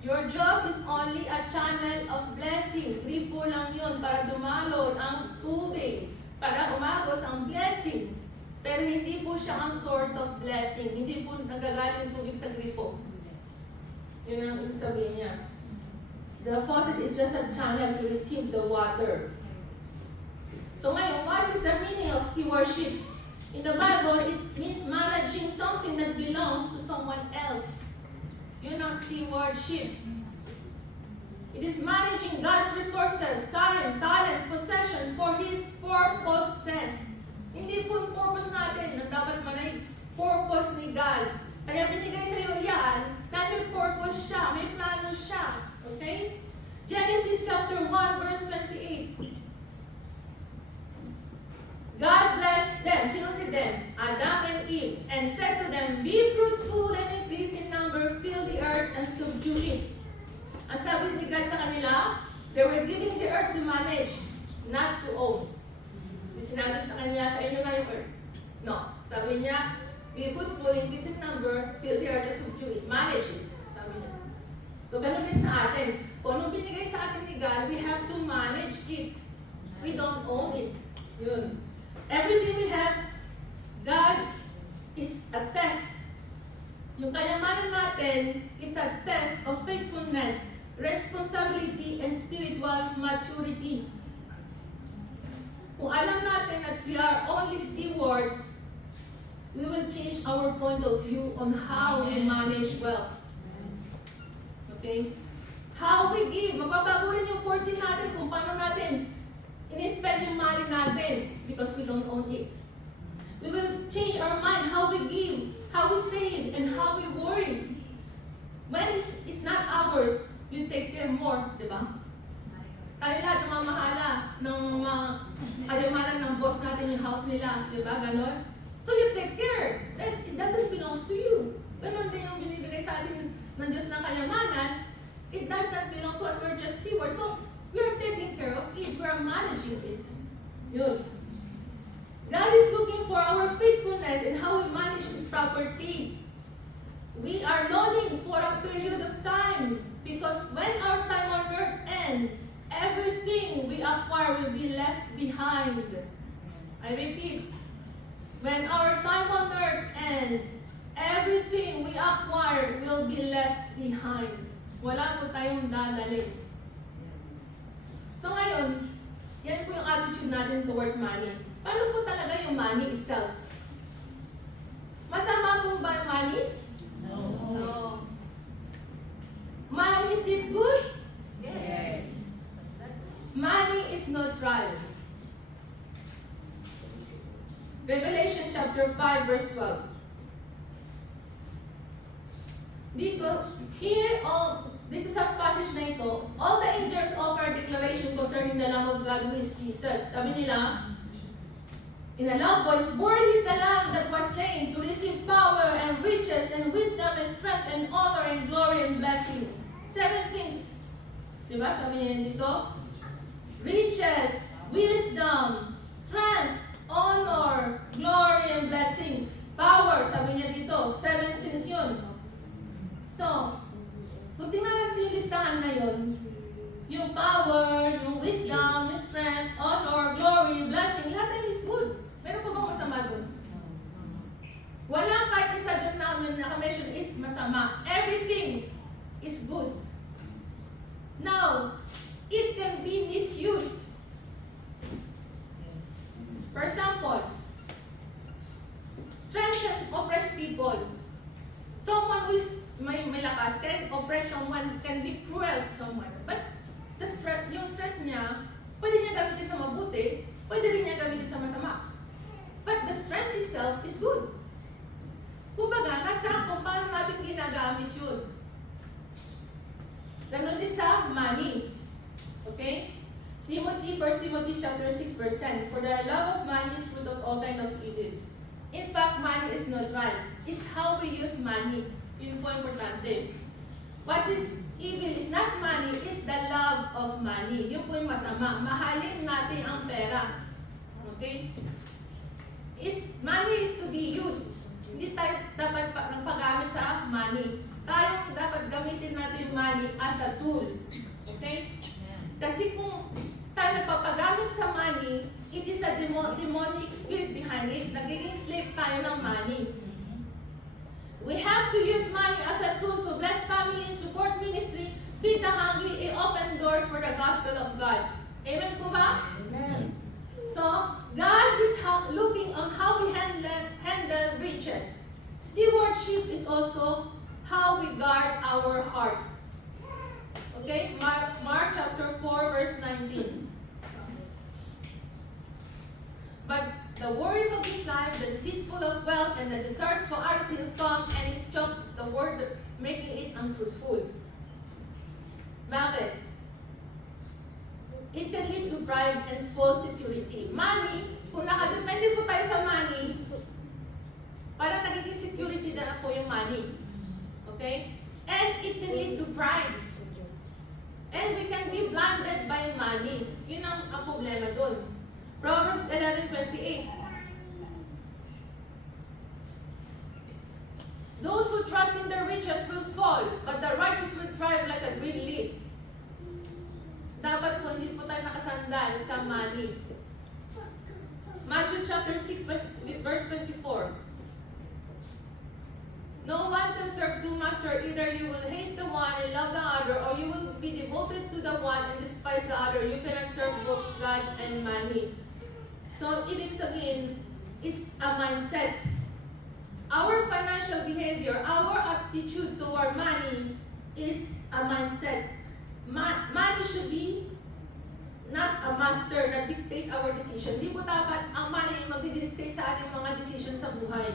Your job is only a channel of blessing. Gripo lang yun para dumalon ang tubig. Para umagos ang blessing. Pero hindi po siya ang source of blessing. Hindi po nagagaling yung tubig sa gripo. Yun ang ibig sabihin niya. The faucet is just a channel to receive the water. So ngayon, what is the meaning of stewardship? In the Bible, it means managing something that belongs to someone else. Yun ang stewardship. It is managing God's resources, time, talents, possession for His natural. Kaya binigay sa iyo yan, na may purpose siya, may plano siya. Okay? Genesis chapter 1, verse 28. God blessed them. Sino si them? Adam and Eve. And said to them, be fruitful and increase in number, fill the earth and subdue it. Ang sabi ni God sa kanila, they were giving the earth to manage, not to own. Hindi sinabi sa kanila, sa inyo na yung earth. No. Sabi niya, be fruitful, increase in number, fill the earth and subdue it. Manage it. Sabi niya. So, ganun din sa atin. Kung anong binigay sa atin ni God, we have to manage it. We don't own it. Yun. Everything we have, God is a test. Yung kayamanan natin is a test of faithfulness, responsibility, and spiritual maturity. Kung alam natin that we are only stewards, we will change our point of view on how we manage wealth. Okay? How we give. Magbabago rin yung forcing natin kung paano natin in-spend yung money natin because we don't own it. We will change our mind, how we give, how we save, and how we worry. When it's not ours, you take care more, di ba? Kanila, namamahala ng mga kayamanan ng boss natin yung house nila, di ba? Ganon. So you take care. It doesn't belong to you. Ganon din yung binibigay sa atin ng Diyos na kayamanan. It does not belong to us. We're just stewards. So we are taking care of it. We are managing it. Yun. God is looking for our faithfulness and how we manage His property. We are longing for a period of time because when our time on earth ends, everything we acquire will be left behind. I repeat, when our time on earth ends, everything we acquire will be left behind. Wala po tayong dadalhin. So ngayon, yan po yung attitude natin towards money. Paano po talaga yung money itself? Masama po ba yung money? No. Money, is it good? Yes. Money is neutral. Revelation chapter 5 verse 12. Dito sa passage na ito, all the angels offer a declaration concerning the Lamb of God who is Jesus. Sabi nila, in a loud voice, worthy is the Lamb that was slain to receive power and riches and wisdom and strength and honor and glory and blessing. 7 things. Diba? Sabi niya dito, riches, wisdom, strength, honor, glory and blessing. Power, sabi niya dito, 7 things yun. So, kung tingnan natin yung listahan na yun, yung power, yung wisdom, yung strength, honor, glory, blessing, lahat yun is good. Meron pa bang masama dun? Walang kahit isa dun namin naka-mention is masama. Everything is good. Now, it can be misused. For example, strength can oppress people. Someone who is may lakas can oppress someone, can be cruel to someone. But the strength, yung strength niya, pwede niya gamitin sa mabuti, pwede rin niya gamitin sa masama. But the strength itself is good. Kumbaga, nasa kung paano natin ginagamit yun. Ganon din sa money. Okay? 1 Timothy chapter 6 verse 10. For the love of money is fruit of all kind of evil. In fact, money is neutral. It's how we use money. Yun po importante. What is evil is not money, it's the love of money. Yun po yung masama. Mahalin natin ang pera. Okay? Money is to be used. Hindi tayo dapat nagpagamit sa money. Tayo dapat gamitin natin yung money as a tool. Okay? Kasi kung tayo nagpapagamit sa money, it is a demonic spirit behind it. Nagiging slave tayo ng money. We have to use money as a tool to bless families, support ministry, feed the hungry, and open doors for the gospel of God. Amen po ba? Amen. So, God is looking on how we handle riches. Stewardship is also how we guard our hearts. Okay? Mark chapter 4 verse 19. But the worries of this life, the deceitful of wealth, and the desires for other things come and is choked the word, making it unfruitful. Bakit? It can lead to pride and false security. Money, kung nakadepende po tayo sa money, parang nagiging security na po yung money. Okay? And it can lead to pride. And we can be blinded by money. Yun ang problema dun. Proverbs 11:28. Those who trust in their riches will fall, but the righteous will thrive like a green leaf. Dapat po, hindi po tayo nakasandal sa money. Matthew chapter 6, verse 24. No one can serve two masters. Either you will hate the one and love the other, or you will be devoted to the one and despise the other. You cannot serve both God and money. So, ibig sabihin, is a mindset. Our financial behavior, our attitude toward money is a mindset. Money should be not a master na dictate our decision. Di po dapat ang money yung mag-dictate sa ating mga decision sa buhay.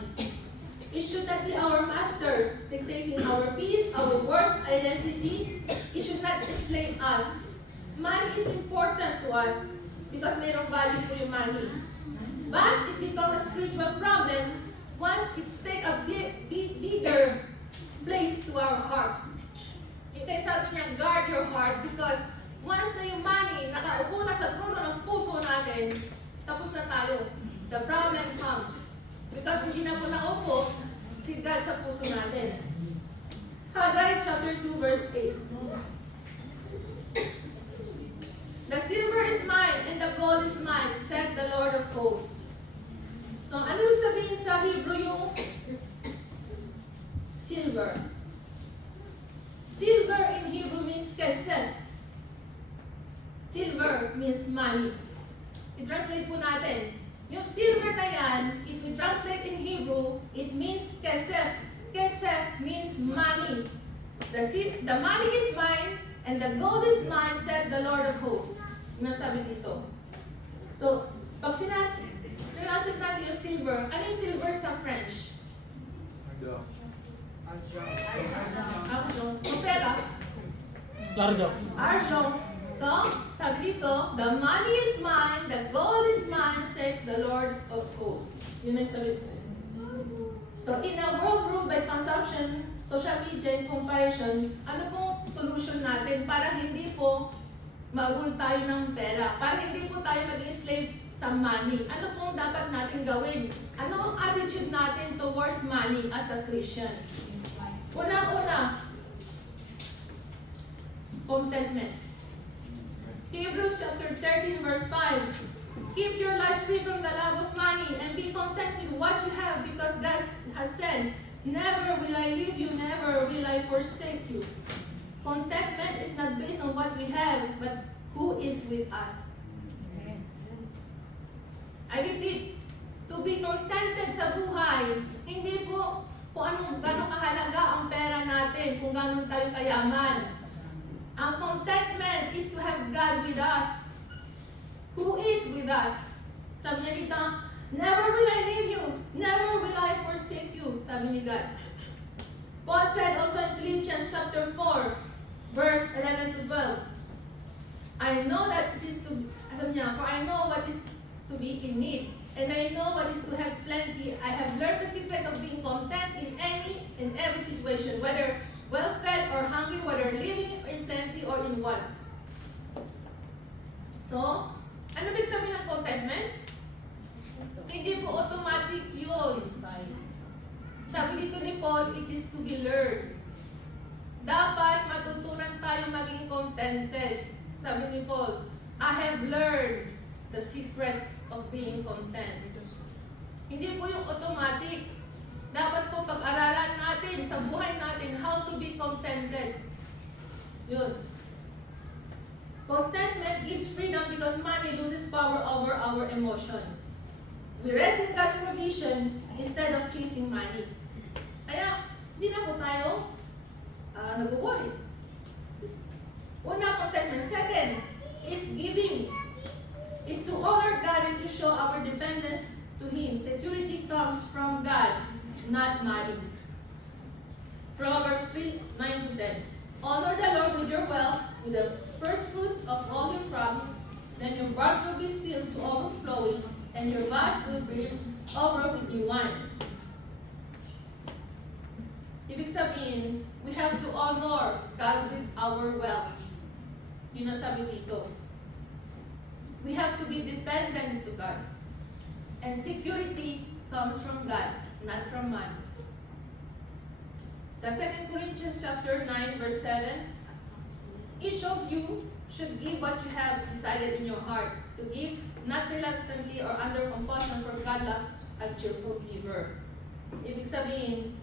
It should not be our master dictating our peace, our worth, identity. It should not enslave us. Money is important to us because mayroong value po yung money. But it becomes a spiritual problem once it takes a bigger place to our hearts. Yung kaya sabi niya, guard your heart because once na yung money nakaupo na sa trono ng puso natin, tapos na tayo. The problem comes. Because hindi na po nakaupo si God sa puso natin. Haggai chapter 2 verse 8. The silver is mine and the gold is mine, said the Lord of hosts. So ano yung sabihin sa Hebrew yung silver? Silver in Hebrew means kesef. Silver means money. I-translate po natin. Yung silver na yan, if we translate in Hebrew, it means kesef. Kesef means money. The money is mine, and the gold is mine, said the Lord of hosts. Yung nasabi dito. So, pag translate natin yung silver, ano yung silver sa French? Argent. So, pera? Largo. Argent. So, sabi dito, the money is mine, the gold is mine, said the Lord of hosts. Yun ang sabi ko. So, in a world ruled by consumption, social media, and comparison, ano pong solution natin para hindi po ma-rule tayo ng pera, para hindi po tayo mag-slave sa money? Ano pong dapat natin gawin? Ano ang attitude natin towards money as a Christian? Una-una, contentment. Hebrews chapter 13 verse 5. Keep your lives free from the love of money and be content with what you have because God has said, never will I leave you, never will I forsake you. Contentment is not based on what we have, but who is with us. I repeat, to be contented sa buhay, hindi po kung gano'ng kahalaga ang pera natin, kung gano'n tayo kayaman. Ang contentment is to have God with us. Who is with us? Sabi niya dito, never will I leave you, never will I forsake you, sabi ni God. Paul said also in Philippians chapter 4, verse 11 to 12, I know that it is to, sabi niya, for I know what is to be in need, and I know what is to have plenty. I have learned the secret of being content in any and every situation, whether well-fed or hungry, whether living in plenty or in want. So, ano big sabihin ng contentment? Hindi po automatic yun. Sabi dito ni Paul, it is to be learned. Dapat matutunan tayo maging contented. Sabi ni Paul, I have learned the secret of being content. Hindi po yung automatic. Dapat po pag-aralan natin sa buhay natin how to be contented. Yun. Contentment gives freedom because money loses power over our emotion. We rest in God's provision instead of chasing money. Kaya, hindi na po tayo nag-worry. Una, contentment. Second is giving. Is to honor God and to show our dependence to security comes from God, not money. Proverbs 3:9-10. Honor the Lord with your wealth, with the first fruit of all your crops. Then your barns will be filled to overflowing, and your vats will brim over with new wine. Ibig sabihin, we have to honor God with our wealth. Yun ang sabi dito. We have to be dependent to God. And security comes from God, not from money. Sa 2 Corinthians chapter 9, verse 7, each of you should give what you have decided in your heart to give, not reluctantly or under compulsion, for God loves a cheerful giver. Ibig sabihin,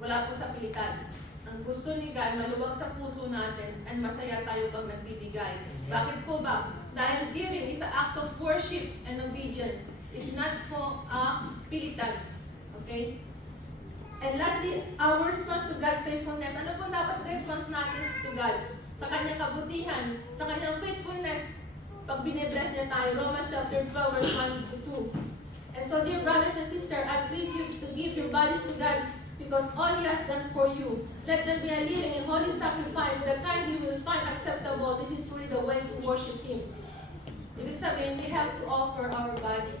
wala po sa pilitan. Ang gusto ni God, maluwag sa puso natin, and masaya tayo pag nagbibigay. Bakit po ba? Dahil giving is an act of worship and obedience. It's not po pilitan. Okay? And lastly, our response to God's faithfulness. Ano po dapat response natin to God? Sa kanyang kabutihan, sa kanyang faithfulness, pag binibless niya tayo. Romans chapter 12, verse 1-2. And so, dear brothers and sisters, I plead you to give your bodies to God because all He has done for you. Let them be a living and holy sacrifice, the kind you will find acceptable. This is truly the way to worship Him. Ibig sabihin, we have to offer our body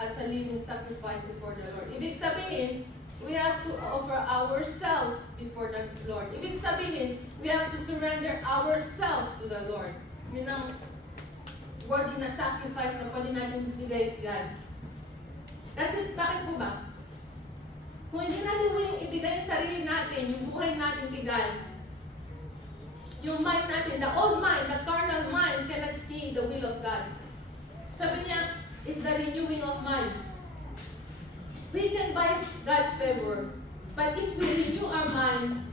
as a living sacrifice before the Lord. Ibig sabihin, we have to offer ourselves before the Lord. Ibig sabihin, we have to surrender ourselves to the Lord. Yun ang worthy na sacrifice na pwede natin ibigay kay God. Kasi bakit po ba? Kung hindi natin willing ibigay yung sarili natin, yung buhay natin kay God, yung mind natin, the old mind, the carnal mind cannot see the will of God. Sabi niya, is the renewing of mind. We can buy God's favor, but if we renew our mind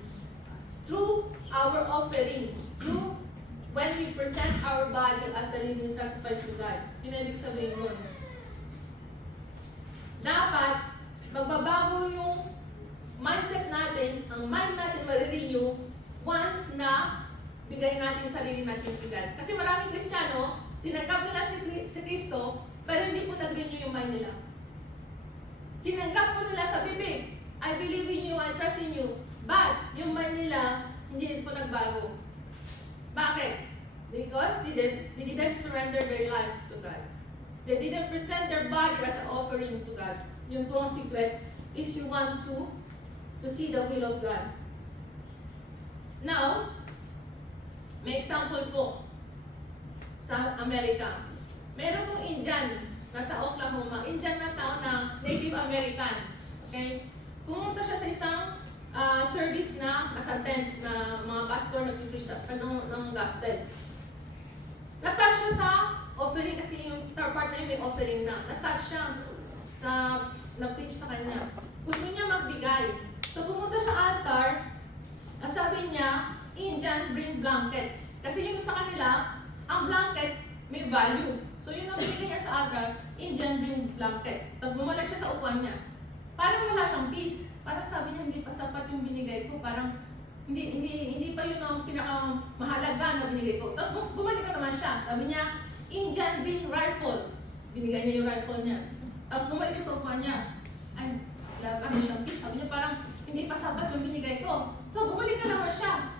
through our offering, through when we present our body as a living sacrifice to God, yun ang ibig sabihin nun. Dapat, magbabago yung mindset natin, ang mind natin marirenew once na bigay natin yung sarili natin kay God. Kasi maraming Kristiyano, tinanggap nila si Kristo, pero hindi po nag-renew yung mind nila. Tinanggap po nila sa bibig, I believe in you, I trust in you. But, yung mind nila, hindi din po nagbago. Bakit? Because they didn't surrender their life to God. They didn't present their body as an offering to God. Yun po ang secret if you want to see the will of God. Now, may example po sa Amerika. Meron pong Indian nasa Oklahoma, Indian na tao na Native American. Okay? Pumunta siya sa isang service na nasa tent na mga pastor nag-preach ng gospel. Natouch siya sa offering kasi yung third part na yun may offering na. Natouch siya sa nag-preach sa kanya. Gusto niya magbigay. So pumunta siya altar, sabi niya, Indian bring blanket. Kasi yung sa kanila, ang blanket may value. So yun ang binigay niya sa altar, Indian bring blanket. Tapos bumalik siya sa upuan niya. Parang wala siyang peace. Parang sabi niya, hindi pa sapat yung binigay ko. Parang hindi pa yun ang pinakamahalaga na binigay ko. Tapos bumalik na naman siya. Sabi niya, Indian bring rifle. Binigay niya yung rifle niya. Tapos bumalik siya sa upuan niya. Ay, wala pa rin siyang peace. Sabi niya, parang hindi pa sapat yung binigay ko. So bumalik na naman siya.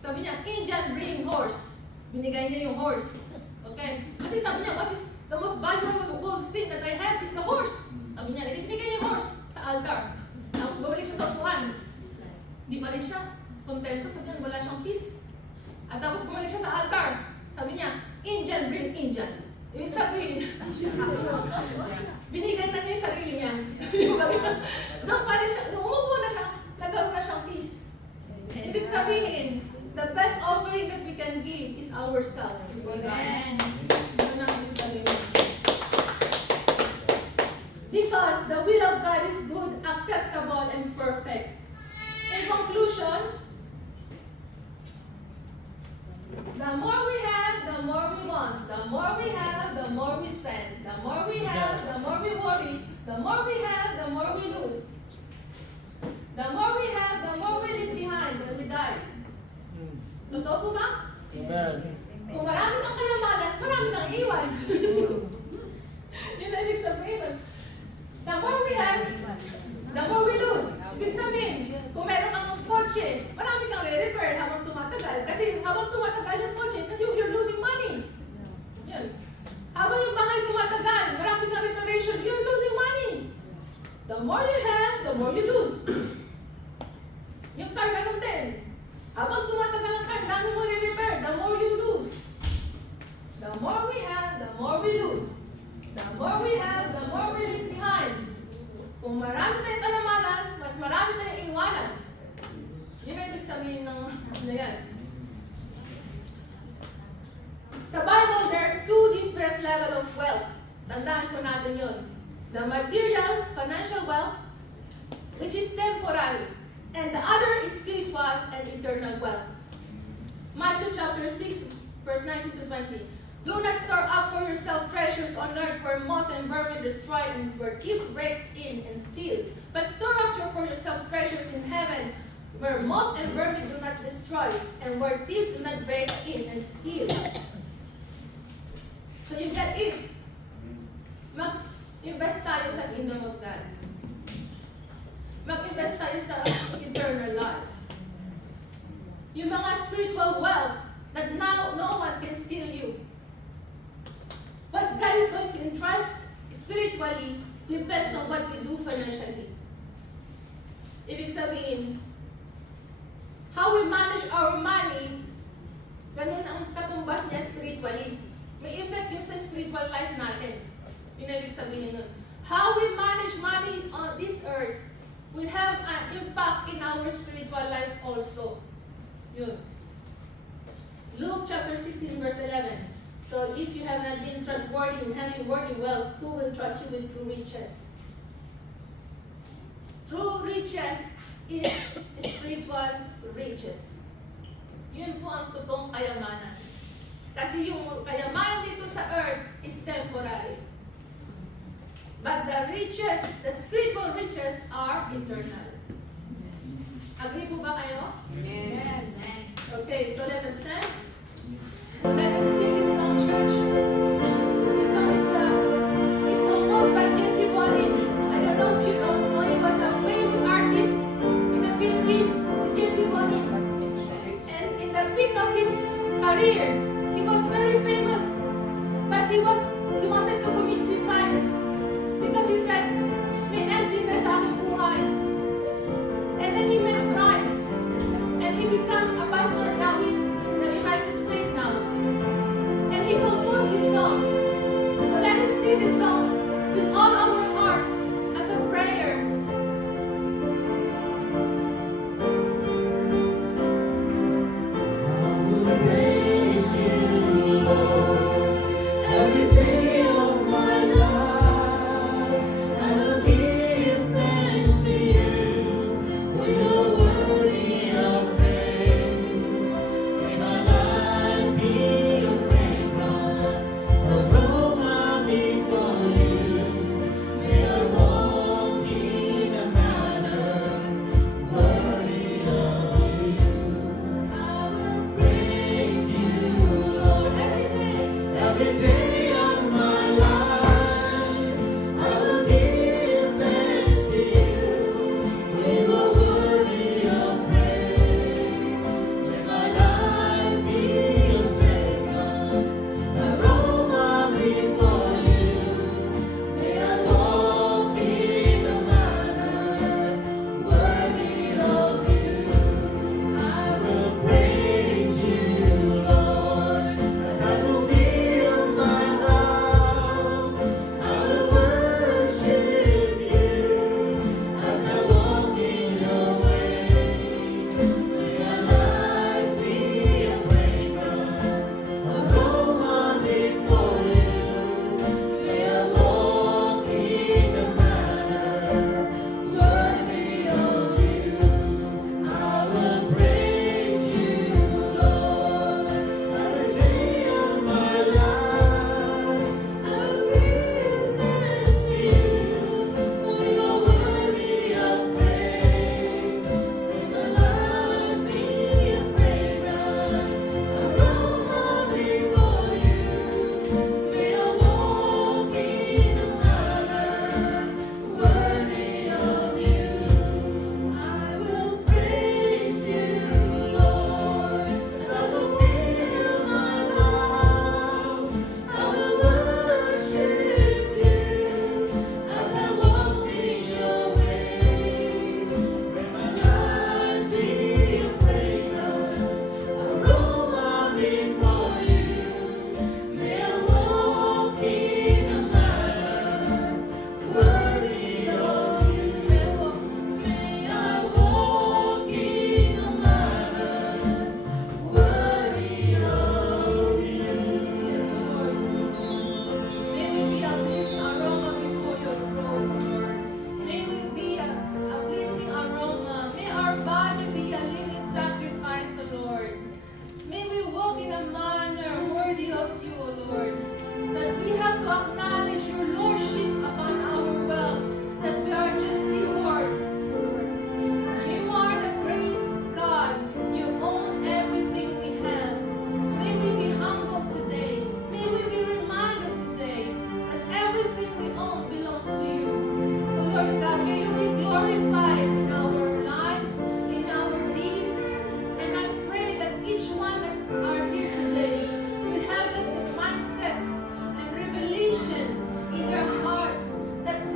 Sabi niya, Indian bring horse. Binigay niya yung horse. Okay? Kasi sabi niya, what is the most valuable thing that I have is the horse. Sabi niya, binigay niya yung horse sa altar. Tapos bumalik siya sa upuan. Hindi pa rin siya kontento. Sabi niya, wala siyang peace. At tapos bumalik siya sa altar. Sabi niya, Indian bring Indian. Ibig sabihin, binigay na niya yung sarili niya. Doon pa rin siya, umupo na siya, nagkaroon na siyang peace. Ibig sabihin, the best offering that we can give is ourselves before God. Yun ang ibig sabihin. Because the will of God is good, acceptable, and perfect. In conclusion, the more we have, the more we want. The more we have, the more we spend. The more we have, the more we worry. The more we have, the more we lose. The more we have, the more we leave behind when we die. Totoo po ba? Amen. Kung marami kang kayamanan, marami kang iwan. Yun ang ibig sabihin. The more we have, the more we lose. Ibig sabihin, kung meron kang kotse, marami kang re-repair habang tumatagal. Kasi habang tumatagal yung kotse, you're losing money. Yun. Habang yung bahay tumatagal, marami kang reparation, you're losing money. The more you have, the more you lose. Yung car, ganun din. Habang tumatagal ang car, dami mo re-repair, the more you lose. The more we have, the more we lose. The more we have, the more we leave behind. Kung marami tayong kalamanan, mas marami tayong iwanan. Yun ang ibig sabihin ng ano yan. Sa Bible, there are two different level of wealth. Tandaan ko natin yun. The material, financial wealth, which is temporary. And the other is spiritual and eternal wealth. Matthew chapter 6, verse 19 to 20. Do not store up for yourself treasures on earth where moth and vermin destroy and where thieves break in and steal. But store up for yourself treasures in heaven where moth and vermin do not destroy and where thieves do not break in and steal. So you get it. Mag-invest tayo sa kingdom of God. Mag-invest tayo sa eternal life. Yung mga spiritual wealth that now no one can steal you. What God is going to entrust spiritually depends on what we do financially. Ibig sabihin, how we manage our money, ganun ang katumbas niya spiritually. May effect yun sa spiritual life natin. Yun ang ibig sabihin nun. How we manage money on this earth will have an impact in our spiritual life also. Yun. Luke chapter 16 verse 11. So if you have not been trustworthy in handling worldly wealth, who will trust you with true riches? True riches is spiritual riches. Yun po ang totoong kayamanan. Kasi yung kayamanan dito sa earth is temporary. But the riches, the spiritual riches are eternal. Agree po ba kayo? Amen. Okay, so let us stand. So let us sing this song, church. This song is composed by Jesse Wallin. I don't know if you don't know, he was a famous artist in the Philippines, si Jesse Wallin. And in the peak of his career, he was very famous. But he wanted to commit suicide because he said, may emptiness sa aking buhay. And then he met Christ. And he became a pastor. Now he's in the United States now.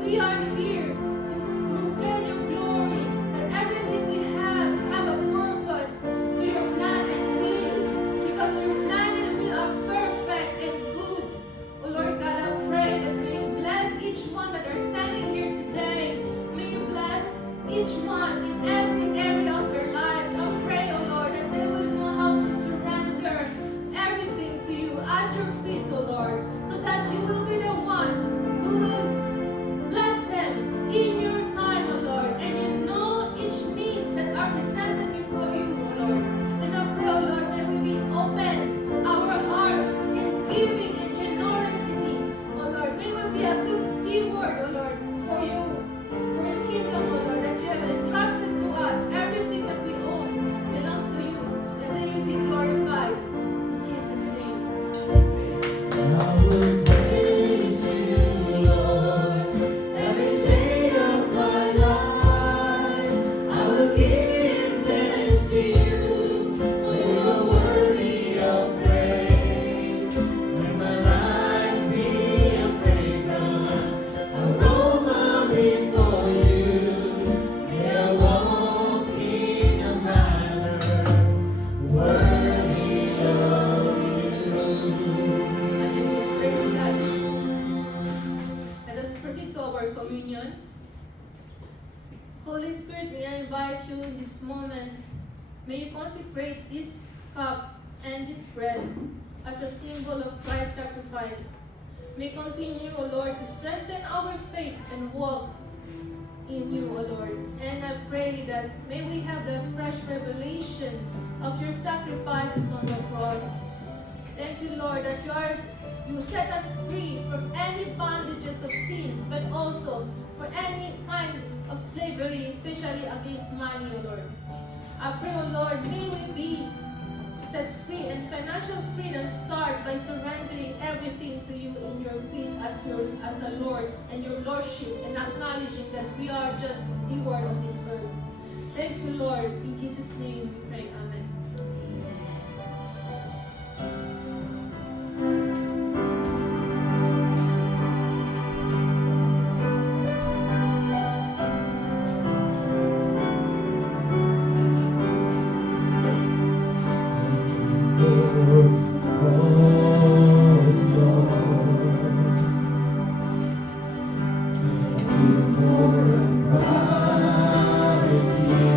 we are here to tell your glory, that everything we have a purpose to your plan and will, because your plan and will are perfect and good. Oh Lord God, I pray that may you bless each one that are standing here today. May you bless each one in every area of their lives. I pray, oh Lord, that they will know how to surrender everything to you at your feet, oh Lord, so that you will be the one who will bless them in your time, oh Lord, and you know each needs that are presented before you, oh Lord. And I pray, oh Lord, may we be open our hearts in giving and generosity, oh Lord. May we be a good steward, oh Lord, for you, for your kingdom, oh Lord, that you have entrusted to us. Everything that we own belongs to you, and may you be glorified. In Jesus' name. I will praise you, Lord, every day of my life. I will give thanks to you, for you are worthy of praise. May my life be a fragrant aroma before you. May I walk in a manner worthy of Hallelujah. Praise God. Let us proceed to our communion. Holy Spirit, may I invite you in this moment. May you consecrate this cup and this bread as a symbol of Christ's sacrifice. May continue, O Lord, to strengthen our faith and walk in you, O Lord. And I pray that may we have the fresh revelation of your sacrifices on the cross. Thank you, Lord, that you set us free from any bondages of sins, but also for any kind of slavery, especially against money, O Lord. I pray, O Lord, may we be set free, and financial freedom start by surrendering everything to you in your feet as a Lord and your Lordship, and acknowledging that we are just a steward on this earth. Thank you, Lord. In Jesus' name we pray. Amen. for Christ you.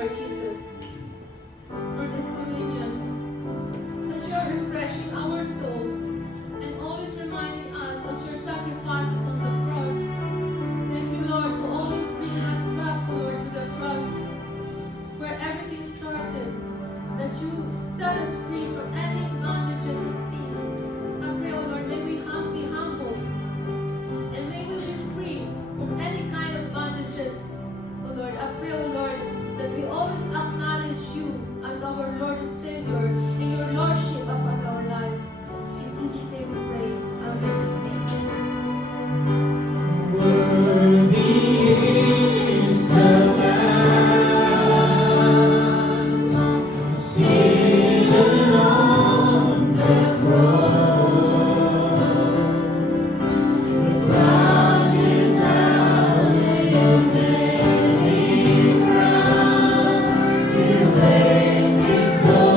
Lord Jesus, for this communion, that you are refreshing our soul and always reminding us of your sacrifices on the cross. Thank you, Lord, for always bringing us back, Lord, to the cross where everything started, that you set us free from any bondages of sins. I pray, O Lord, may we be humble and may we be free from any kind of bondages. O Lord, I pray, O Lord, that we always acknowledge you as our Lord and Savior and your Lordship upon our life. In Jesus' name we pray. Amen. Worthy is the Lamb, seated on the throne, crowning down in many crowns, you reign victorious,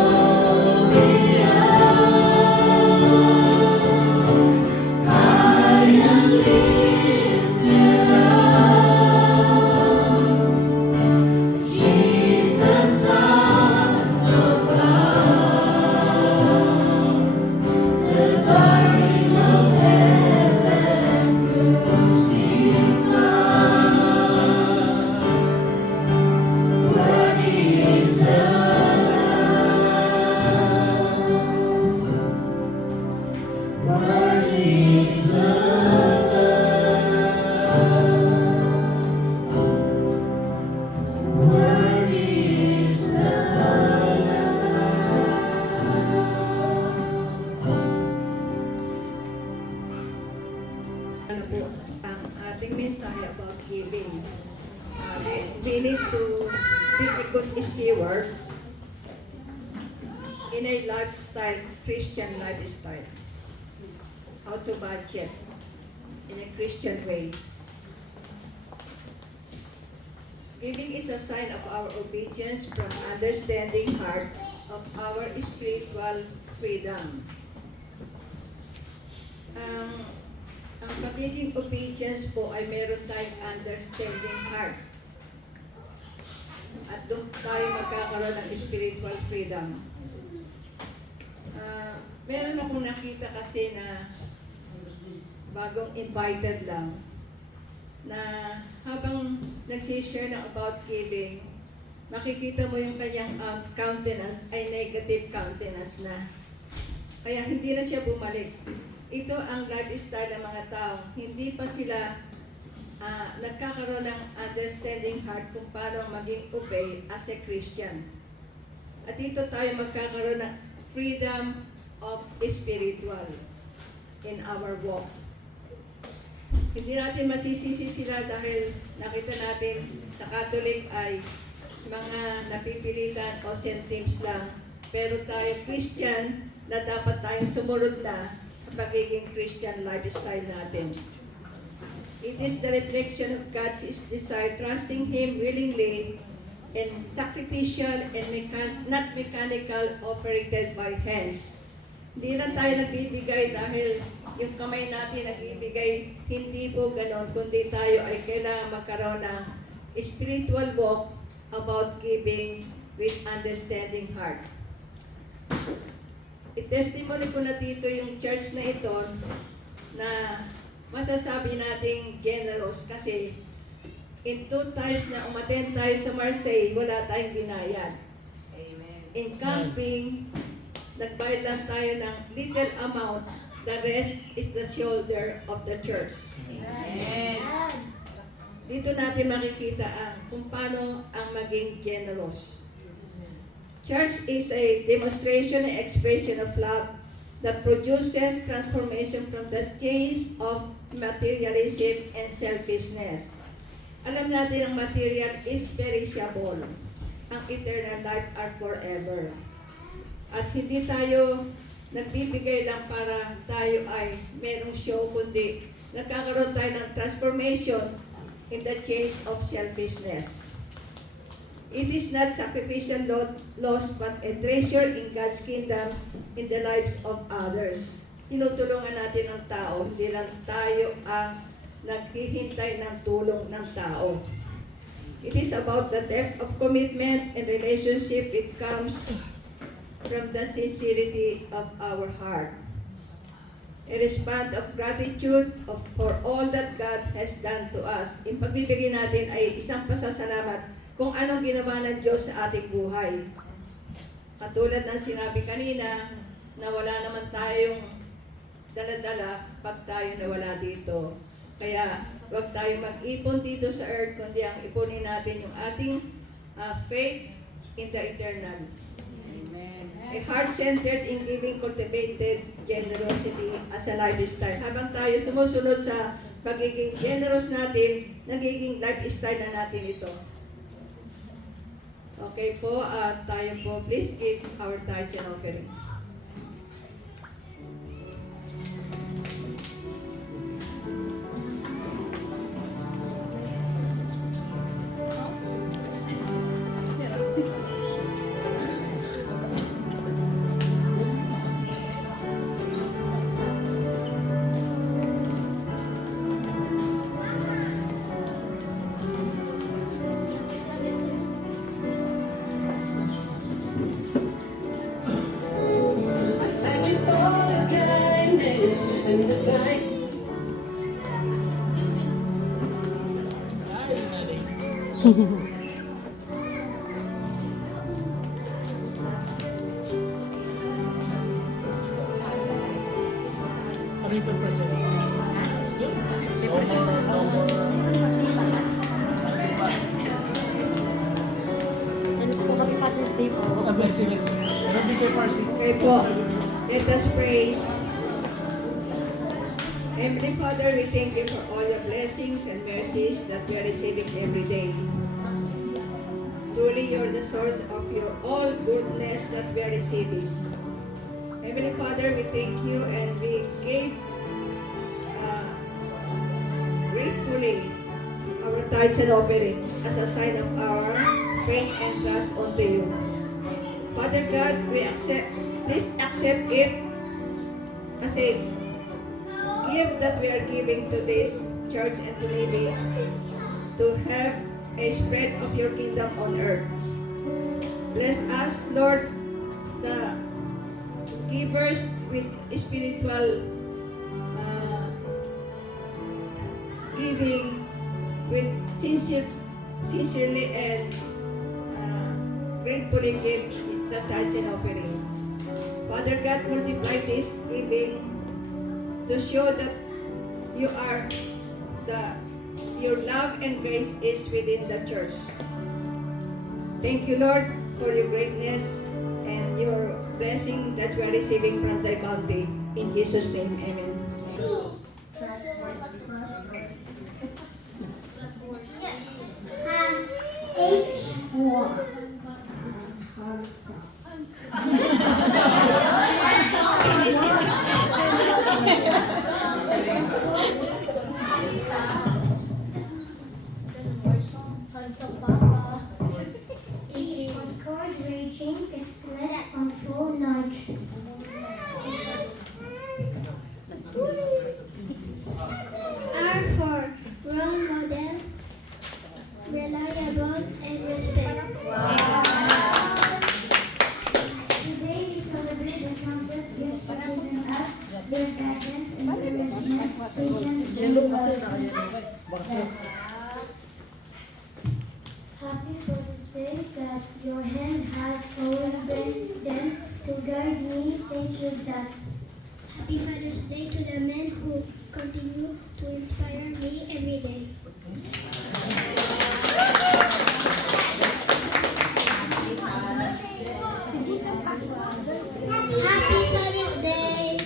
high and lifted up, Jesus, Son of God, the darling of heaven crucified. Worthy is the Lamb, worthy is the Lamb, worthy is the Ano po ang ating mensahe about giving. We need to be a good steward in a lifestyle, Christian lifestyle. How to budget in a Christian way. Giving is a sign of our obedience from understanding heart of our spiritual freedom. Ang pagiging obedience po ay meron tayong understanding heart. At doon tayo magkakaroon ng spiritual freedom. Meron akong nakita kasi na bagong invited lang na habang nagsishare ng about giving, makikita mo yung kanyang countenance ay negative countenance na. Kaya hindi na siya bumalik. Ito ang lifestyle ng mga tao. Hindi pa sila nagkakaroon ng understanding heart kung paano maging obey as a Christian. At dito tayo magkakaroon ng freedom of spiritual in our walk. Hindi natin masisisi sila dahil nakita natin sa Catholic ay mga napipilitan o sentims lang. Pero tayo Christian na dapat tayong sumunod na sa pagiging Christian lifestyle natin. It is the reflection of God's desire, trusting Him willingly and sacrificial and not mechanical operated by hands. Hindi lang tayo nagbibigay dahil yung kamay natin nagbibigay, hindi po ganon, kundi tayo ay kailangan magkaroon ng spiritual walk about giving with understanding heart. I-testimony ko na dito yung church na ito na masasabi nating generous kasi in 2 times na umattend tayo sa Marseille, wala tayong binayad. Amen. In camping, nagbayad lang tayo ng little amount, the rest is the shoulder of the church. Amen. Dito natin makikita kung paano ang maging generous. Church is a demonstration and expression of love that produces transformation from the chains of materialism and selfishness. Alam natin ang material is perishable. Ang eternal life are forever. At hindi tayo nagbibigay lang para tayo ay merong show, kundi nagkakaroon tayo ng transformation in the chains of selfishness. It is not sacrificial loss but a treasure in God's kingdom in the lives of others. Tinutulungan natin ang tao, hindi lang tayo ang naghihintay ng tulong ng tao. It is about the depth of commitment and relationship. It comes from the sincerity of our heart. A response of gratitude for all that God has done to us. Yung pagbibigay natin ay isang pasasalamat kung anong ginawa ng Diyos sa ating buhay. Katulad ng sinabi kanina, na wala naman tayong dala-dala pag tayo nawala dito. Kaya huwag tayo mag-ipon dito sa earth, kundi ang ipunin natin yung ating faith in the eternal. A heart-centered in giving cultivated generosity as a lifestyle. Habang tayo sumusunod sa pagiging generous natin, nagiging lifestyle na natin ito. Okay po, tayo po, please give our tithes and offering. Ano yung purpose? That's good. Ano po kami Father's Day po? Blessing. Happy Day, Parsi. Okay po, let us pray. Heavenly Father, we thank you for all your blessings and mercies that we are receiving every day. Truly, you're the source of your all goodness that we are receiving. Heavenly Father, we thank you and we give gratefully our tithes and offering as a sign of our faith and trust unto you. Father God, please accept it as a gift that we are giving to this church and to Lady to have a spread of your kingdom on earth. Bless us, Lord, the givers with spiritual giving with sincerely and gratefully give the tithes and offering. Father God, multiply this giving to show that you are your love and grace is within the church. Thank you, Lord, for your greatness and your blessing that we are receiving from thy bounty. In Jesus' name, amen. Chords raging, excellent control nudge. R for role model, reliable and respect. Today we celebrate the countless gifts given us, their guidance, encouragement, patience, and love. Happy Father's Day, that your hand has always been there to guide me. Thank you, Dad. Happy Father's Day to the men who continue to inspire me every day. Happy Father's Day.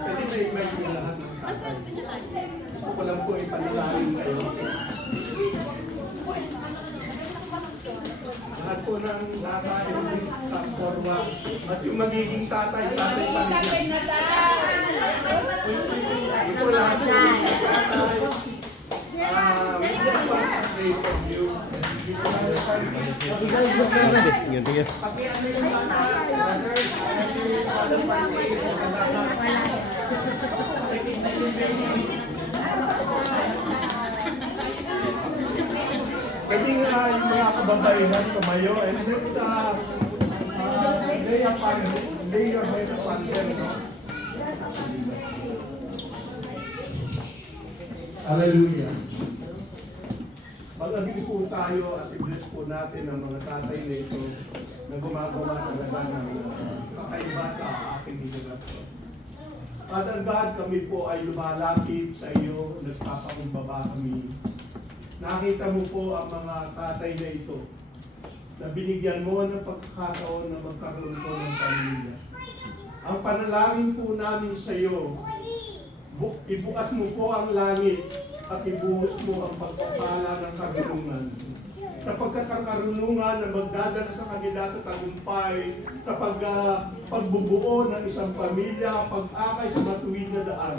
Pwede ba i-invite yung lahat ng tatay? Ako lang po ipanalangin kayo. Lahat po ng nakakarinig ang forma at yung magiging tatay pa ninyo. Ito lahat po yung tatay. We just want to pray for you. Pakiano yung bata, brother. Pwede nga yung mga kababaihan tumayo and then lay your hands upon them. Hallelujah. Mag-abili po tayo at i-bless po natin ang mga tatay na ito na gumagawa talaga ng kakaiba sa aking ginagawa. Father God, kami po ay lumalapit sa iyo, nagpapakumbaba kami. Nakita mo po ang mga tatay na ito na binigyan mo ng pagkakataon na magkaroon po ng pamilya. Ang panalangin po namin sa iyo, ibukas mo po ang langit at ibuhos mo ang pagpapala ng karunungan. Sa pagkakakarunungan na magdadala sa kanila sa tagumpay, sa pagbubuo ng isang pamilya, pag-akay sa matuwid na daan.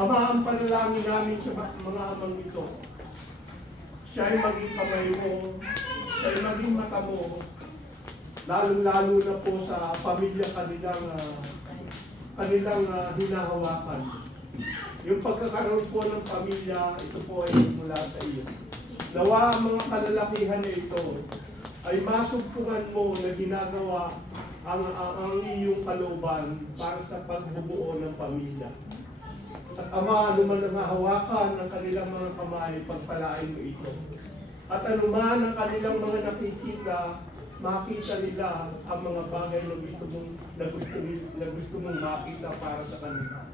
Ama, ang panalangin namin sa mga amang ito, siya ay maging kamay mo, siya ay maging mata mo, lalong-lalo na po sa pamilya kanilang hinahawakan. Yung pagkakaroon po ng pamilya, ito po ay mula sa iyo. Nawa ang mga kalalakihan na ito ay masugpungan mo na ginagawa ang iyong kalooban para sa pagbubuo ng pamilya. At Ama, anuman ang hahawakan ng kanilang mga kamay, pagpalain mo ito. At anuman ang kanilang mga nakikita, makita nila ang mga bagay na gusto mong makita para sa kanila.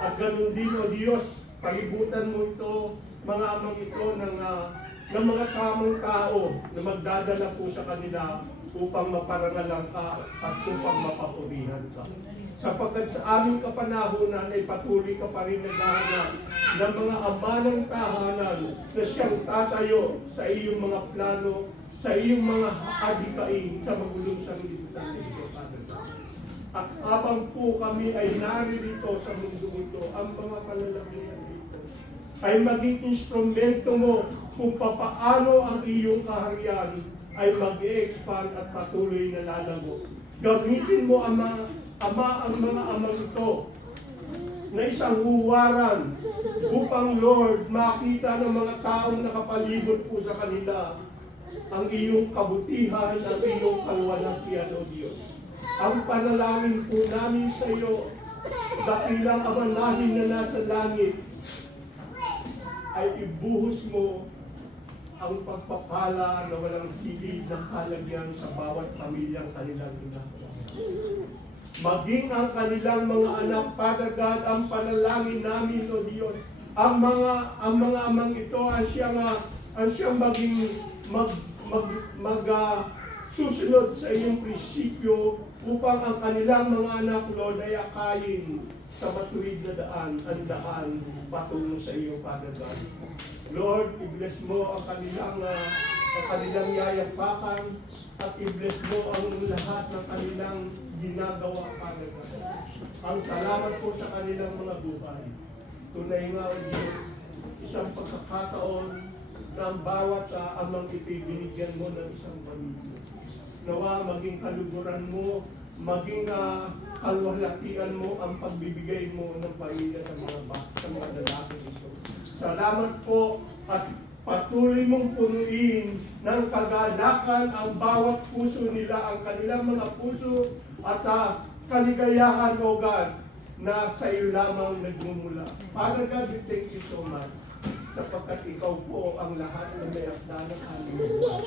At ganun din, O Diyos, palibutan mo ito, mga amang ito ng mga tamang tao na magdadala po sa kanila upang maparangalan ka at upang mapapurihan ka. Sapagkat sa aming kapanahonan ay patuloy ka pa rin naghahanap ng mga ama ng tahanan na siyang tatayo sa iyong mga plano, sa iyong mga adikain sa magulong sanglibutan na ito, Father God. At habang po kami ay naririto sa mundo ito, ang mga kalalakihan dito ay maging instrumento mo kung papaano ang iyong kaharian ay mag-expand at patuloy na lalago. Gamitin mo, Ama, ang mga amang ito na isang huwaran upang, Lord, makita ng mga taong nakapalibot po sa kanila ang iyong kabutihan, ang iyong kalwalhatian, O Diyos. Ang panalangin po namin sa iyo, dakilang Ama namin na nasa langit, ay ibuhos mo ang pagpapala na walang silid ng kalagyan sa bawat pamilyang kanilang ginagawa. Maging ang kanilang mga anak, Father God, ang panalangin namin, O Diyos. Ang mga amang ito ang siyang maging susunod sa iyong prinsipyo upang ang kanilang mga anak, Lord, ay akayin sa matuwid na daan, ang daan patungo sa iyo, Father God. Lord, i-bless mo ang kanilang yayapakan at i-bless mo ang lahat ng kanilang ginagawa, Father God. Ang salamat po sa kanilang mga buhay. Tunay nga, O Diyos, isang pagkakataon na ang bawat amang ipibinigyan mo ng isang pamilya. Nawa maging kaluguran mo, maging kalwalhatian mo ang pagbibigay mo ng pamilya sa mga lalaki ito. Salamat po at patuloy mong punuin ng kagalakan ang bawat puso nila, ang kanilang mga puso at kaligayahan, O God, na sa iyo lamang nagmumula. Father God, we thank you so much sapagkat ikaw po ang lahat na may akda ng aming buhay.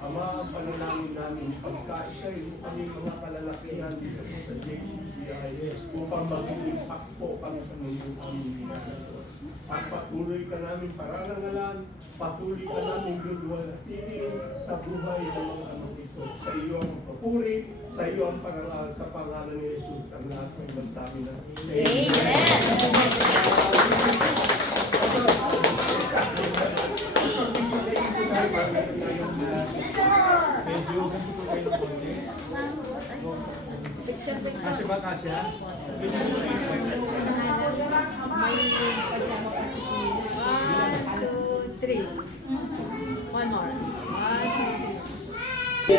Ama, ang panalangin namin, pagkaisay mo kami mga kalalakihan dito sa JCCI upang maging impact po kami sa mundo kami. At patuloy ka namin pararangalan, patuloy ka namin lulwalhatiin sa buhay ng mga anak ito. Sa iyo ang papuri, sa iyo ang parangal, sa pangalan ni Jesus, ang lahat ng magsabi na. Kasya ba, Kasya? May 3. One more. 1, 2, 3.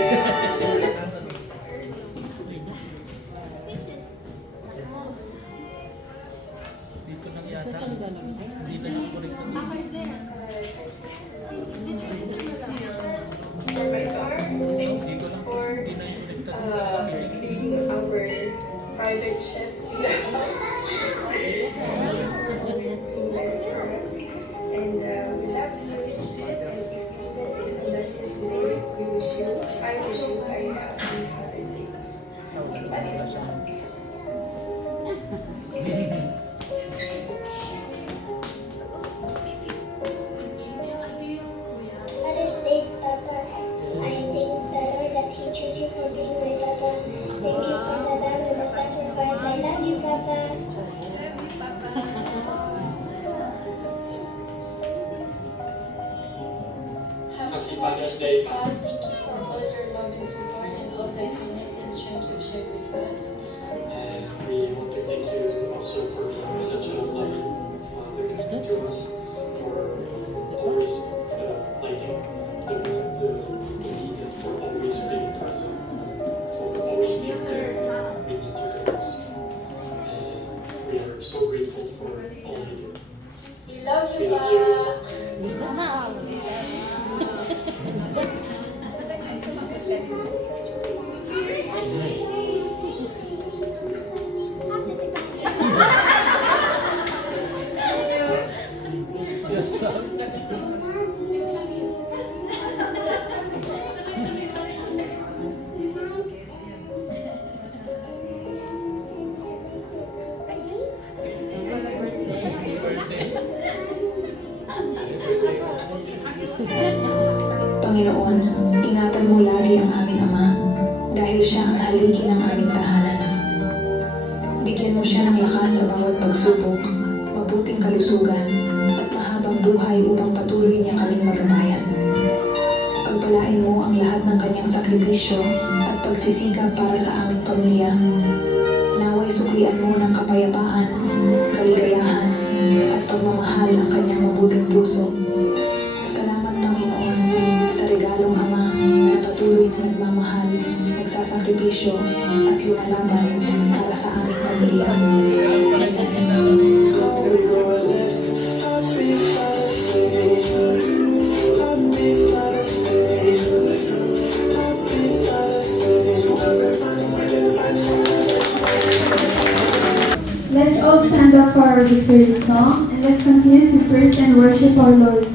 Dito lang yata. Hindi na yung correct na dito. Dito lang po. Hindi na yung correct na sa spelling. Father's Day, Tata. I thank the Lord that He chose you for being my Papa. Thank you for the love and the sacrifice. I love you, Papa. Happy Father's Day. God, thank you for all your love and support and all the kindness and strength you share with us. And we want to thank you also for being such a loving father to us, for always lighting the need and for always being present, for always being there in each other's. And we are so grateful for all you do. We love We you, love you. Papa. Just stop. Panginoon, ingatan mo lagi ang aming Ama dahil siya ang haligi ng aming tahanan. Bigyan mo siya ng lakas sa bawat pagsubok, mabuting kalusugan, at mahabang buhay upang patuloy niya kaming magabayan. Pagpalain mo ang lahat ng kanyang sakripisyo at pagsisikap para sa aming pamilya. Naway suklian mo ng kapayapaan, kaligayahan, at pagmamahal ang kanyang mabuting puso. Salamat, Panginoon, sa regalong Ama na patuloy na nagmamahal, nagsasakripisyo at lumalaban para sa aming pamilya. Let's all stand up for our victory song and let's continue to praise and worship our Lord.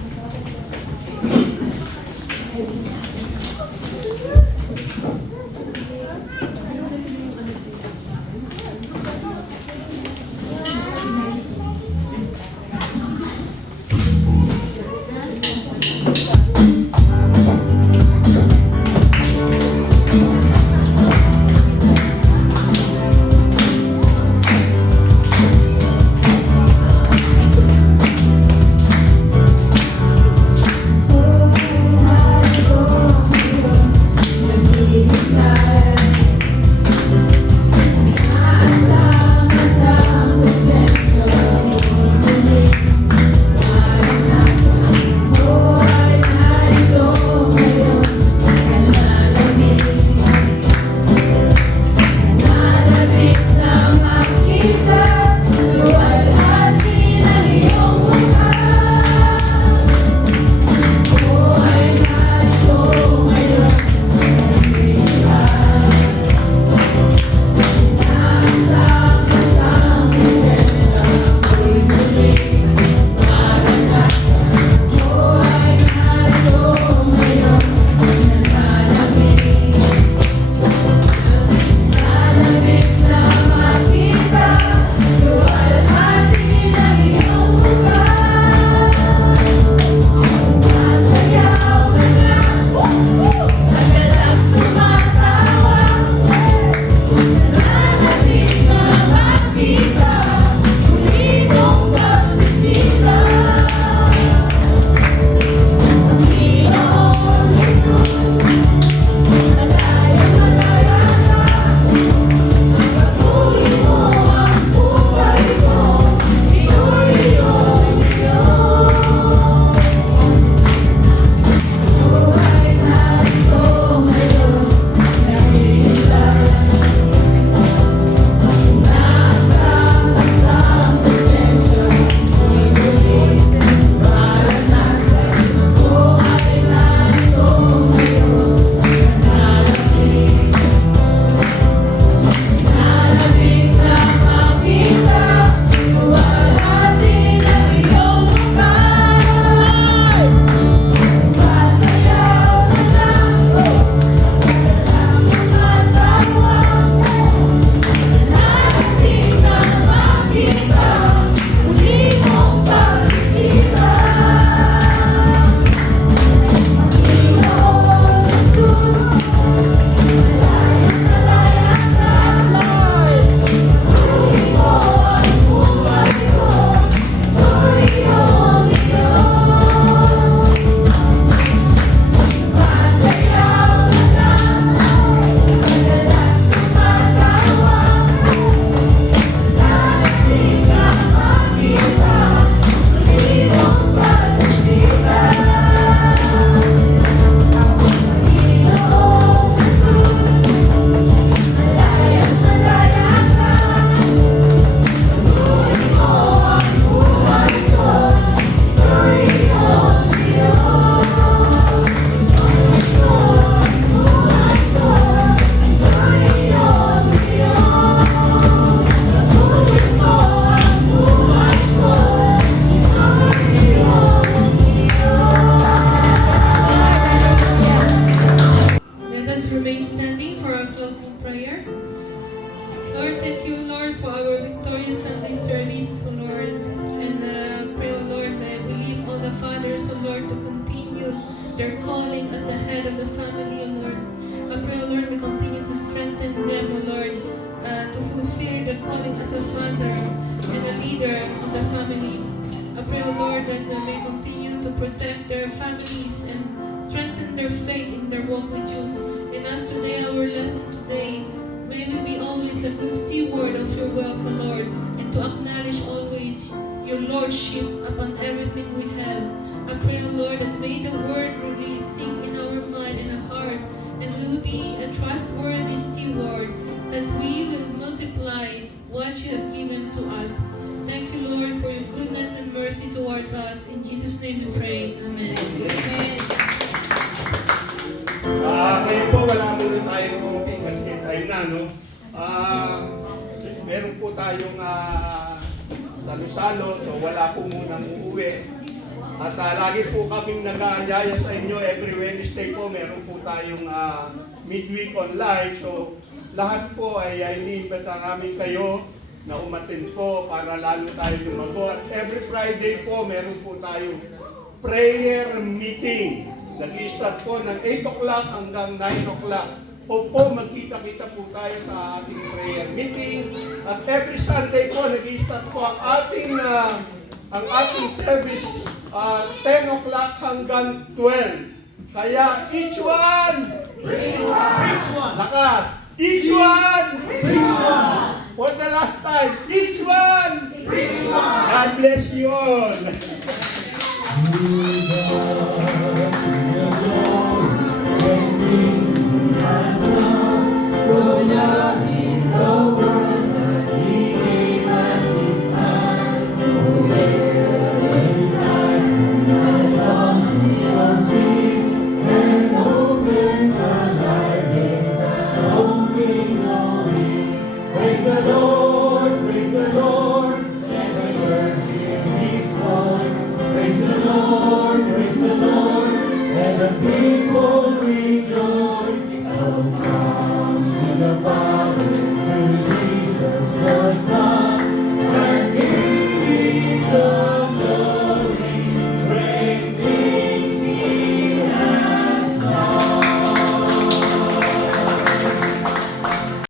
standing for our closing prayer. Lord, thank you, Lord, for our victorious Sunday service, O Lord. And pray, O Lord, may we leave all the fathers, O Lord, to continue their calling as the head of the family, O Lord. I pray, O Lord, may continue to strengthen them, O Lord, to fulfill the calling as a father and a leader of the family. I pray, O Lord, that they may continue to protect their families and strengthen their faith in their walk with you. And as today, our lesson today, may we be always a good steward of your wealth, O Lord, and to acknowledge always your lordship upon everything we have. I pray, O Lord, that may the word really sink in our mind and our heart, and we will be a trustworthy steward, that we will multiply what you have given to us. Thank you, Lord, for your goodness and mercy towards us. In Jesus' name we pray. Amen. Amen. Ngayon po, wala muna tayong cooking kasi tayo na, no? Meron po tayong salo-salo, so wala po munang uuwi. At lagi po kaming nag-aanyaya sa inyo, every Wednesday po, meron po tayong midweek online. So, lahat po ay iniimbita namin kayo na umatin po para lalo tayo lumago. At every Friday po, meron po tayong prayer meeting. Nag-i-start po ng 8 o'clock hanggang 9 o'clock. O po, magkita-kita po tayo sa ating prayer meeting. At every Sunday po, nag-i-start po ang ating service 10 o'clock hanggang 12. Kaya each one, lakas, each one, for the last time, each one, God bless you all.